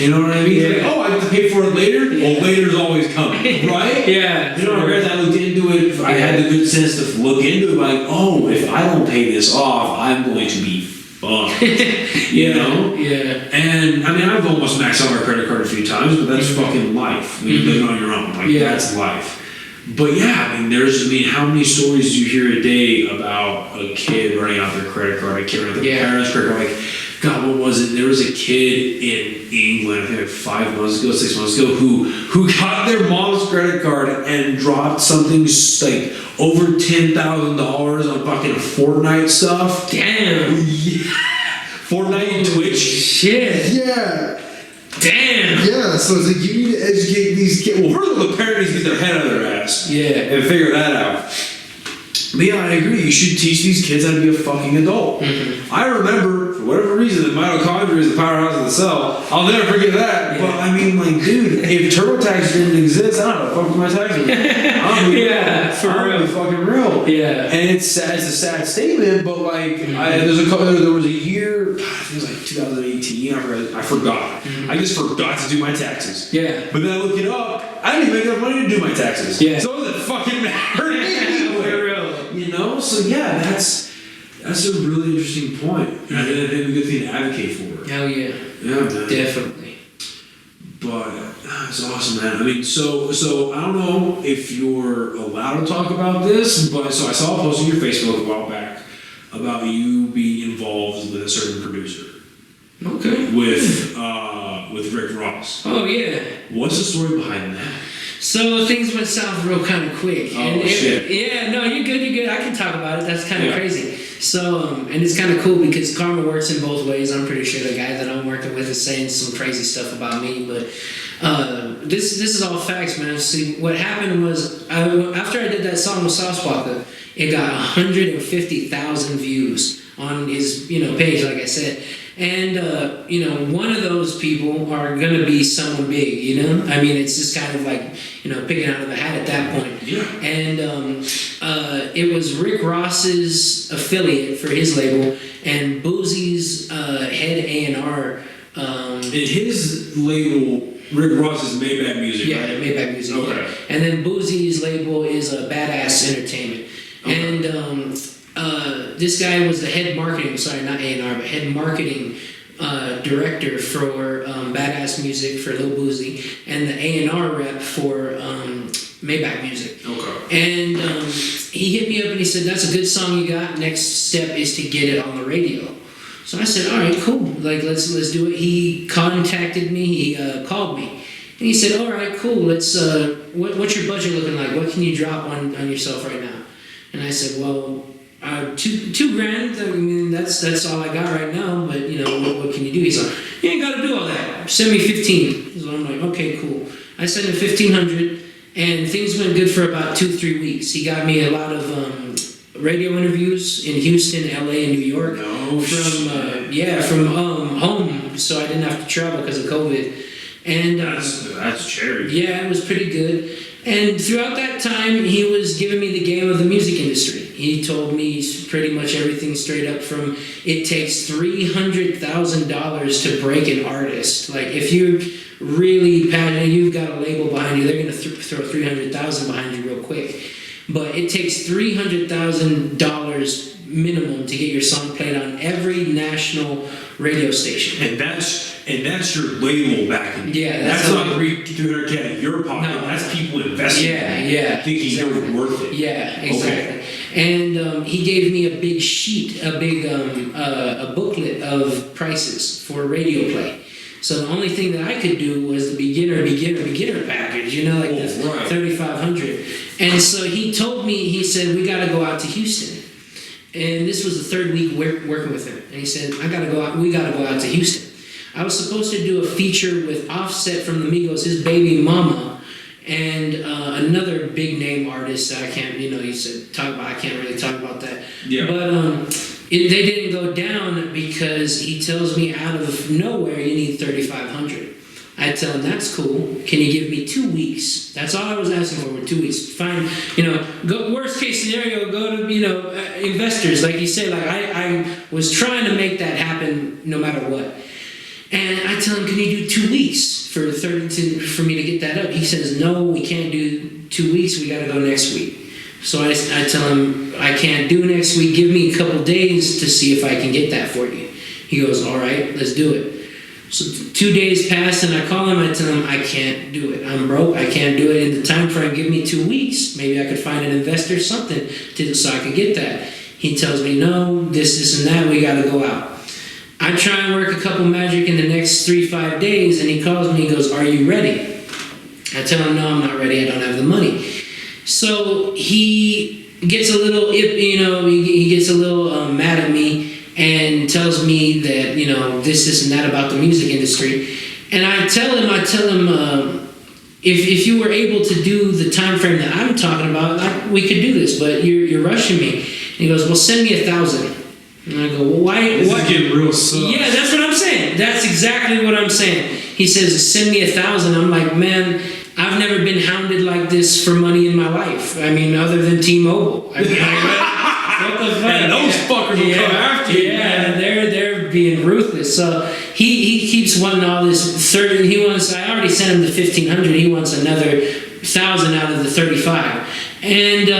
You know what I mean? Yeah. I have to pay for it later? Yeah. Well, later's always coming, right? Yeah. I looked into it. I had the good sense to look into it, if I don't pay this off, I'm going to be fucked. You know? Yeah. And, I've almost maxed out my credit card a few times, but that's fucking life. When you live on your own. That's life. But how many stories do you hear a day about a kid running out their credit card, a kid running out their parents' credit card? God, what was it? There was a kid in England, I think 6 months ago, who got their mom's credit card and dropped something like over $10,000 on fucking Fortnite stuff. Damn. Yeah. Fortnite and Twitch. Shit. Yeah. Damn. Yeah, so it's you need to educate these kids. Well, first of all, the parents need to get their head out of their ass. Yeah. And figure that out. But yeah, I agree. You should teach these kids how to be a fucking adult. I remember, for whatever reason, that mitochondria is the powerhouse of the cell. I'll never forget that. Yeah. But I mean, like, dude, if TurboTax didn't exist, I don't know, fuck with my taxes. I'm be fucking real. Yeah. And it's sad. It's a sad statement, but like, there was a year. God, I think it was like 2018. I forgot. I just forgot to do my taxes. Yeah. But then I look it up. I didn't even make enough money to do my taxes. Yeah. So it doesn't fucking matter anyway. You know, so yeah, that's a really interesting point. And I think a good thing to advocate for. Hell yeah. Yeah, man. Definitely. But it's awesome, man. I mean, so I don't know if you're allowed to talk about this, but so I saw a post on your Facebook a while back about you being involved with a certain producer. Okay. With Rick Ross. Oh yeah. What's the story behind that? So things went south real kind of quick. Shit. Yeah, no, you're good. I can talk about it. That's kind of crazy. So, and it's kind of cool because karma works in both ways. I'm pretty sure the guy that I'm working with is saying some crazy stuff about me, but this is all facts, man. See, what happened was after I did that song with Sauce Walker, it got 150,000 views on his page, like I said. And, one of those people are going to be someone big, I mean, it's just kind of like, picking out of a hat at that point. Yeah. And it was Rick Ross's affiliate for his label and Boozy's head A&R. And his label, Rick Ross, is Maybach Music, Yeah, right? Maybach Music. Okay. Yeah. And then Boozy's label is Badass Entertainment. Okay. And this guy was the head marketing, not A&R, but head marketing director for Badass Music for Lil Boozy and the A&R rep for Maybach Music. Okay. And he hit me up and he said, "That's a good song you got. Next step is to get it on the radio." So I said, "All right, cool. Like let's do it." He contacted me. He called me. And he said, "All right, cool. Let's. What's your budget looking like? What can you drop on yourself right now?" And I said, "Well, $2,000. I mean, that's all I got right now. But what can you do?" He's like, "You ain't got to do all that. Send me 15." So I'm like, "Okay, cool." I sent him 1,500, and things went good for about 2-3 weeks. He got me a lot of radio interviews in Houston, LA, and New York. From home, so I didn't have to travel because of COVID. And that's cherry. Yeah, it was pretty good. And throughout that time, he was giving me the game of the music industry. He told me pretty much everything straight up from it takes $300,000 to break an artist. Like if you're really passionate, you've got a label behind you, they're going to throw $300,000 behind you real quick. But it takes $300,000 minimum to get your song played on every national radio station. And that's your label backing. Yeah, that's not $300K out of your pocket. No. That's people investing. Yeah, thinking exactly. you're worth it. Yeah, exactly. Okay. And he gave me a big sheet, a booklet of prices for radio play. So the only thing that I could do was the beginner package, like the 3,500. And so he told me, he said, "We got to go out to Houston." And this was the third week working with him. And he said, we got to go out to Houston. I was supposed to do a feature with Offset from the Migos, his baby mama, and another big name artist that I can't, he said, talk about, I can't really talk about that. Yeah. But they didn't go down because he tells me out of nowhere, you need 3,500. I tell him, that's cool. Can you give me 2 weeks? That's all I was asking for, 2 weeks. Fine, go, worst case scenario, go to, investors. Like you said, like I was trying to make that happen no matter what. And I tell him, can you do 2 weeks for me to get that up? He says, no, we can't do 2 weeks. We got to go next week. So I tell him, I can't do next week. Give me a couple days to see if I can get that for you. He goes, all right, let's do it. So 2 days pass, and I call him. I tell him, I can't do it. I'm broke. I can't do it in the time frame. Give me 2 weeks. Maybe I could find an investor, something, so I could get that. He tells me, no, this, and that. We got to go out. I try and work a couple magic in the next 3-5 days, and he calls me. He goes, are you ready? I tell him, no, I'm not ready. I don't have the money. So he gets a little, he gets a little mad at me and tells me that, this, and that about the music industry. And I tell him, if you were able to do the time frame that I'm talking about, we could do this, but you're rushing me. And he goes, well, send me 1,000. And I go, well, why? This is getting real sus. Yeah, that's what I'm saying. That's exactly what I'm saying. He says, send me 1,000. I'm like, man, I've never been hounded like this for money in my life. I mean, other than T-Mobile. I mean, what the fuck? And those fuckers will come after you. Yeah, they're being ruthless. So he keeps wanting all this 30. He wants. I already sent him the 1,500. He wants another 1,000 out of the 35. And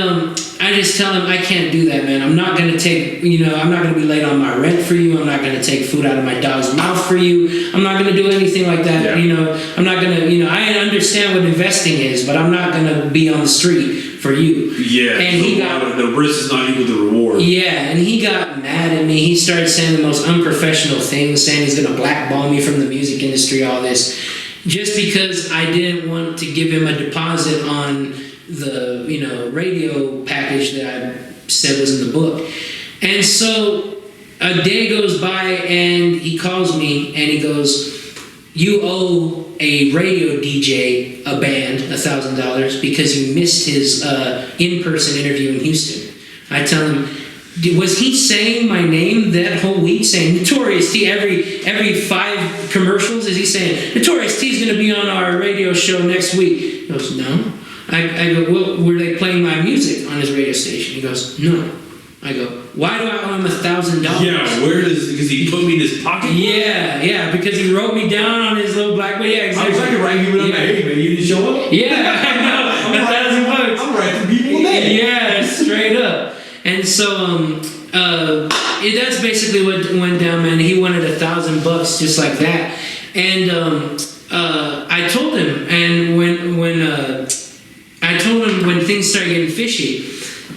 I just tell him I can't do that, man. I'm not gonna take. I'm not gonna be late on my rent for you. I'm not gonna take food out of my dog's mouth for you. I'm not gonna do anything like that. Yeah. I'm not gonna. I understand what investing is, but I'm not gonna be on the street for you. Yeah. And the risk is not equal to the reward. Yeah, and he got mad at me. He started saying the most unprofessional things, saying he's gonna blackball me from the music industry, all this, just because I didn't want to give him a deposit on the radio package that I said was in the book. And so a day goes by and he calls me and he goes, you owe a radio DJ, a band, $1,000 because you missed his in-person interview in Houston. I tell him, was he saying my name that whole week, saying Notorious T every 5 commercials? Is he saying Notorious T is going to be on our radio show next week? He goes, no. I go, well, were they playing my music on his radio station? He goes, no. I go, why do I owe him $1,000? Yeah, because he put me in his pocket? Yeah, because he wrote me down on his little blackboard. Yeah, exactly. I was like, writing you down, hey man, you didn't show up? Yeah, I know. $1,000. I'm writing people there. Yeah, straight up. And so that's basically what went down, man. He wanted $1,000 just like that. And I told him, and when I told him when things start getting fishy,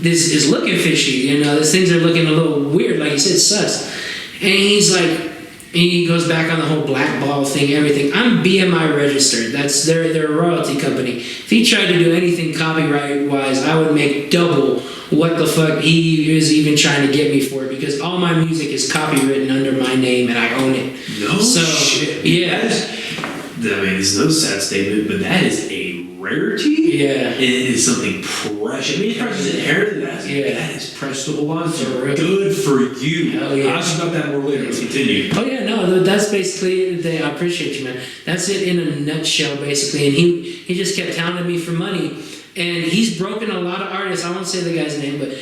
this is looking fishy, these things are looking a little weird, like you said, sus. And he's like, he goes back on the whole blackball thing, everything. I'm BMI registered. That's they're a royalty company. If he tried to do anything copyright-wise, I would make double what the fuck he is even trying to get me for, because all my music is copywritten under my name and I own it. No shit. Yeah. It's no sad statement, but that is a rarity. Yeah. It is something precious. I mean, it's precious inherited. That is precious to hold on to. Good for you. Hell yeah. I'll ask you about that more later. Let's continue. Oh yeah, no, that's basically the thing. I appreciate you, man. That's it in a nutshell, basically. And he just kept hounding me for money. And he's broken a lot of artists. I won't say the guy's name, but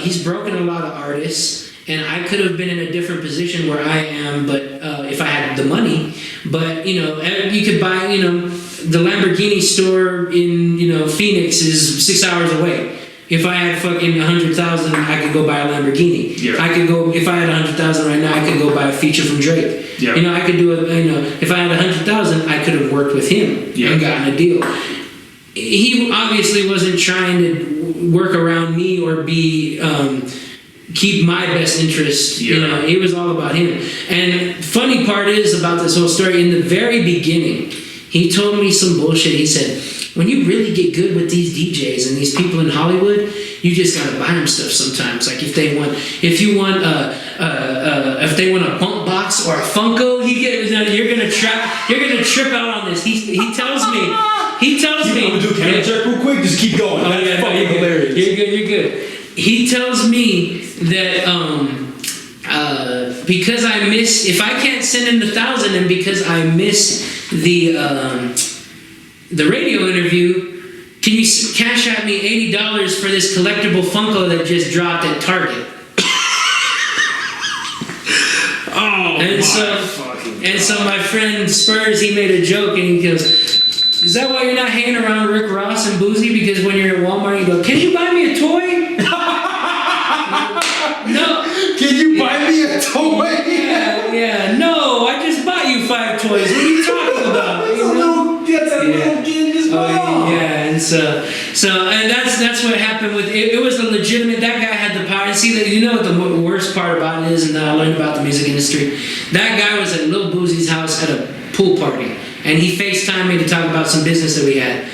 he's broken a lot of artists. And I could have been in a different position where I am, but if I had the money. But you could buy, the Lamborghini store in Phoenix is 6 hours away. If I had fucking 100,000, I could go buy a Lamborghini. Yeah. I could go, if I had 100,000 right now, I could go buy a feature from Drake. Yeah. I could do it. If I had 100,000, I could have worked with him and gotten a deal. He obviously wasn't trying to work around me or be keep my best interest. It was all about him. And funny part is about this whole story, in the very beginning, he told me some bullshit. He said, when you really get good with these DJs and these people in Hollywood, you just gotta buy them stuff sometimes. Like if they want a bump box or a Funko, you're gonna trip out on this. He tells me. I'm gonna do a camera check real quick. Just keep going. That's fucking hilarious. You're good. He tells me that because I miss, if I can't send him 1,000, and because I miss the radio interview, can you cash out me $80 for this collectible Funko that just dropped at Target? So my friend Spurs, he made a joke and he goes, is that why you're not hanging around Rick Ross and Boozy? Because when you're at Walmart, you go, can you buy me a toy? No. Can you buy me a toy? Yeah. No, I just bought you 5 toys. What are you talking about? Little kid just and and that's what happened with it. It was a legitimate. That guy had the power. And see, that what the worst part about it is, and that I learned about the music industry. That guy was at Lil Boozy's house at a pool party, and he FaceTimed me to talk about some business that we had.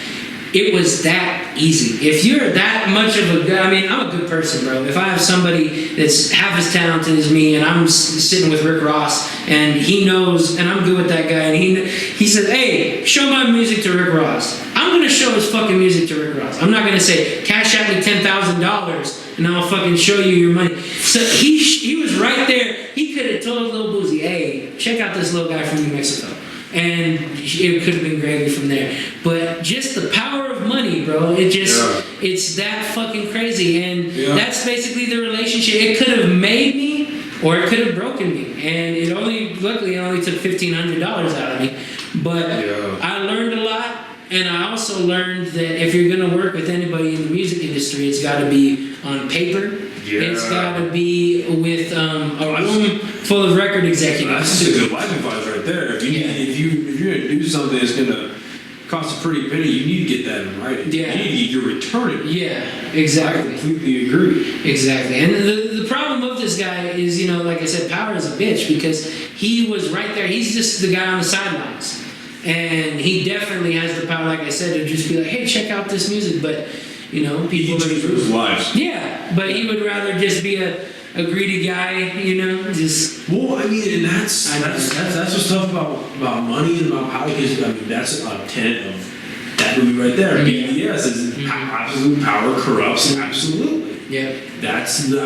It was that easy. If you're that much of a guy, I'm a good person, bro. If I have somebody that's half as talented as me, and I'm sitting with Rick Ross, and he knows, and I'm good with that guy, and he said, hey, show my music to Rick Ross. I'm gonna show his fucking music to Rick Ross. I'm not gonna say cash out me $10,000 and I'll fucking show you your money. So he was right there. He could have told Lil Boosie, hey, check out this little guy from New Mexico, and it could have been gravy from there. But just the power of money, bro. It's that fucking crazy, and that's basically the relationship. It could have made me, or it could have broken me, and luckily it only took $1,500 out of me. But I learned a lot, and I also learned that if you're gonna work with anybody in the music industry, it's got to be on paper. Yeah. It's got to be with a room full of record executives. That's a good life advice right there. If you're gonna do something that's gonna cost a pretty penny, you need to get that in writing. Yeah. You need to get your return. Yeah, exactly. I completely agree. Exactly. And the problem of this guy is, like I said, power is a bitch, because he was right there. He's just the guy on the sidelines. And he definitely has the power, like I said, to just be like, hey, check out this music. But, people... He changed his lives. Yeah, but he would rather just be a greedy guy, just... Well, I mean, and that's what's tough about money and about power, because, that's a tenet of that movie right there. BBS is absolute power corrupts, absolutely. Yeah. That's the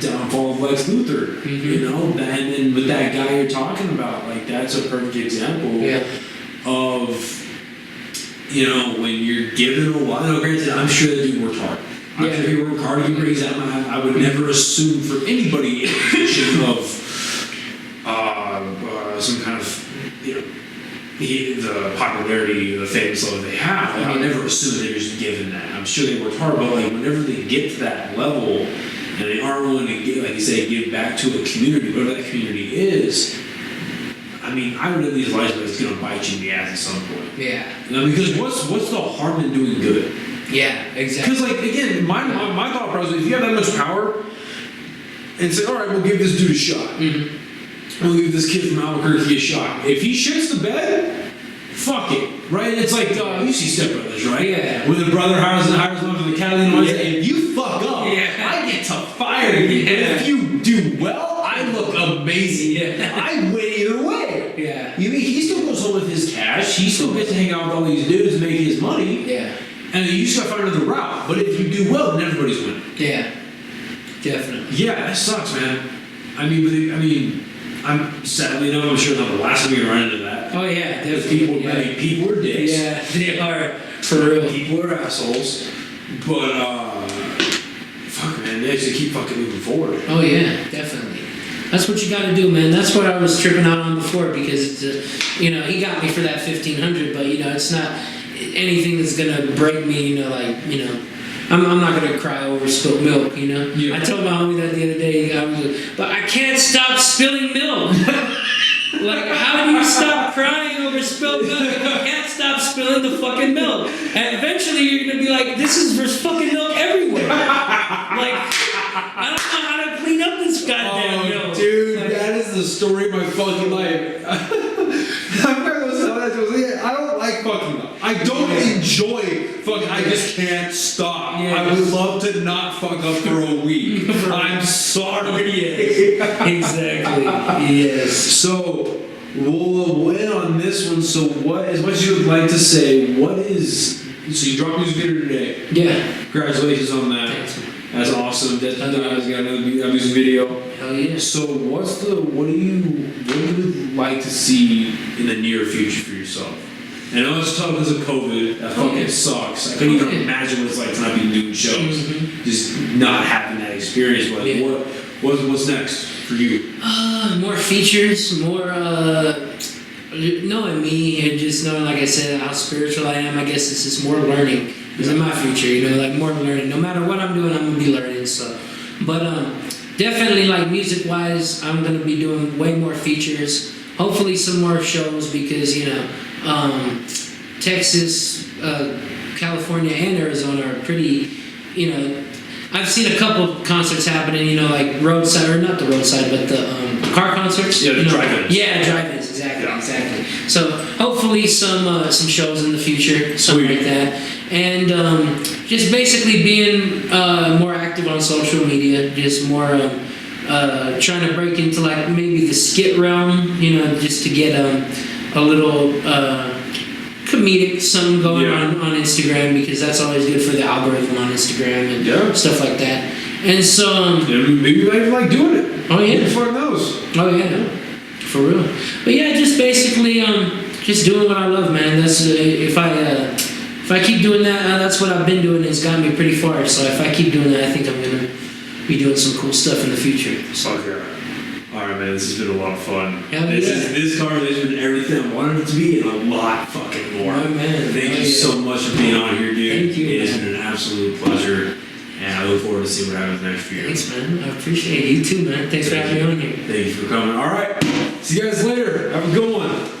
downfall of Lex Luthor, and then with that guy you're talking about, like, that's a perfect example of, when you're given a lot. Granted, I'm sure that he worked hard. I'm sure he worked hard to get where he's at. I would never assume for anybody in a position of some kind of, the popularity, the famous level they have. I would never assume they're just given that. I'm sure they worked hard, but whenever they get to that level and they are willing to give, like you say, give back to a community, whatever that community is, I would at least realize that it's going to bite you in the ass at some point. Yeah. Because what's the harm in doing good? Yeah, exactly. Because, again, my thought process, if you have that much power and say, all right, we'll give this dude a shot. We'll give this kid from Albuquerque a shot. If he shits the bed, fuck it, right? It's like, you see Step Brothers, right? Yeah. When the brother hires one for the Cali noise, if you fuck up, I get to fire you. And if you do well, I look amazing. I win either way. Yeah. He still goes home with his cash. He still gets to hang out with all these dudes and make his money. Yeah. And you just gotta find another route. But if you do well, then everybody's winning. Yeah. Definitely. Yeah, that sucks, man. I'm sadly, I'm sure not the last time we run into that. Oh yeah, definitely. People are dicks. Yeah, they are, for real. People are assholes. But fuck, man, they actually keep fucking moving forward. Oh yeah, definitely. That's what you got to do, man. That's what I was tripping out on before, because it's he got me for that $1,500, but it's not anything that's gonna break me. I'm not gonna cry over spilled milk. Yeah. I told my homie that the other day. But I can't stop spilling milk. Like, how do you stop crying over spilled milk if you can't stop spilling the fucking milk? And eventually you're gonna be like, there's fucking milk everywhere. Like, I don't know how to clean up this goddamn milk. Dude, that is the story of my fucking life. I don't like fucking milk. I don't enjoy fucking. I just can't stop. Yeah. I would love to not fuck up for a week. I'm sorry. Yes. Exactly. Yes. So we'll end on this one. So what is what you would like to say? What is so you dropped music video today? Yeah. Congratulations on that. Thanks, man. That's awesome. That's got another music video. Hell yeah. So what do you would like to see in the near future for yourself? And I know it's tough because of COVID. That fucking sucks. I couldn't even imagine what it's like to not be doing shows. Just not having that experience. But what's next for you? More features, more knowing me, and just knowing, like I said, how spiritual I am. I guess it's just more learning is in my future. Like more learning. No matter what I'm doing, I'm gonna be learning. So, but definitely, like music-wise, I'm gonna be doing way more features. Hopefully, some more shows, because Texas, California, and Arizona are pretty, I've seen a couple concerts happening, like roadside, or not the roadside, but the car concerts. Yeah, the drive-ins. Yeah, drive-ins, exactly. So hopefully some shows in the future, something like that. And just basically being more active on social media, just more trying to break into like maybe the skit realm, just to get a little comedic something going on Instagram, because that's always good for the algorithm on Instagram and stuff like that. And so maybe you might like doing it. Oh yeah. Who the fuck knows? Oh yeah, for real. But yeah, just basically just doing what I love, man. That's if I keep doing that, that's what I've been doing. It's gotten me pretty far. So if I keep doing that, I think I'm gonna be doing some cool stuff in the future. So. Fuck yeah. Alright, man, this has been a lot of fun. This conversation has been everything I wanted it to be and a lot fucking more. Oh, man. Thank you so much for being on here, dude. Thank you. It has been an absolute pleasure, and I look forward to seeing what happens next year. Thanks, man. I appreciate it. You too, man. Thanks for having me on here. Thank you for coming. Alright, see you guys later. Have a good one.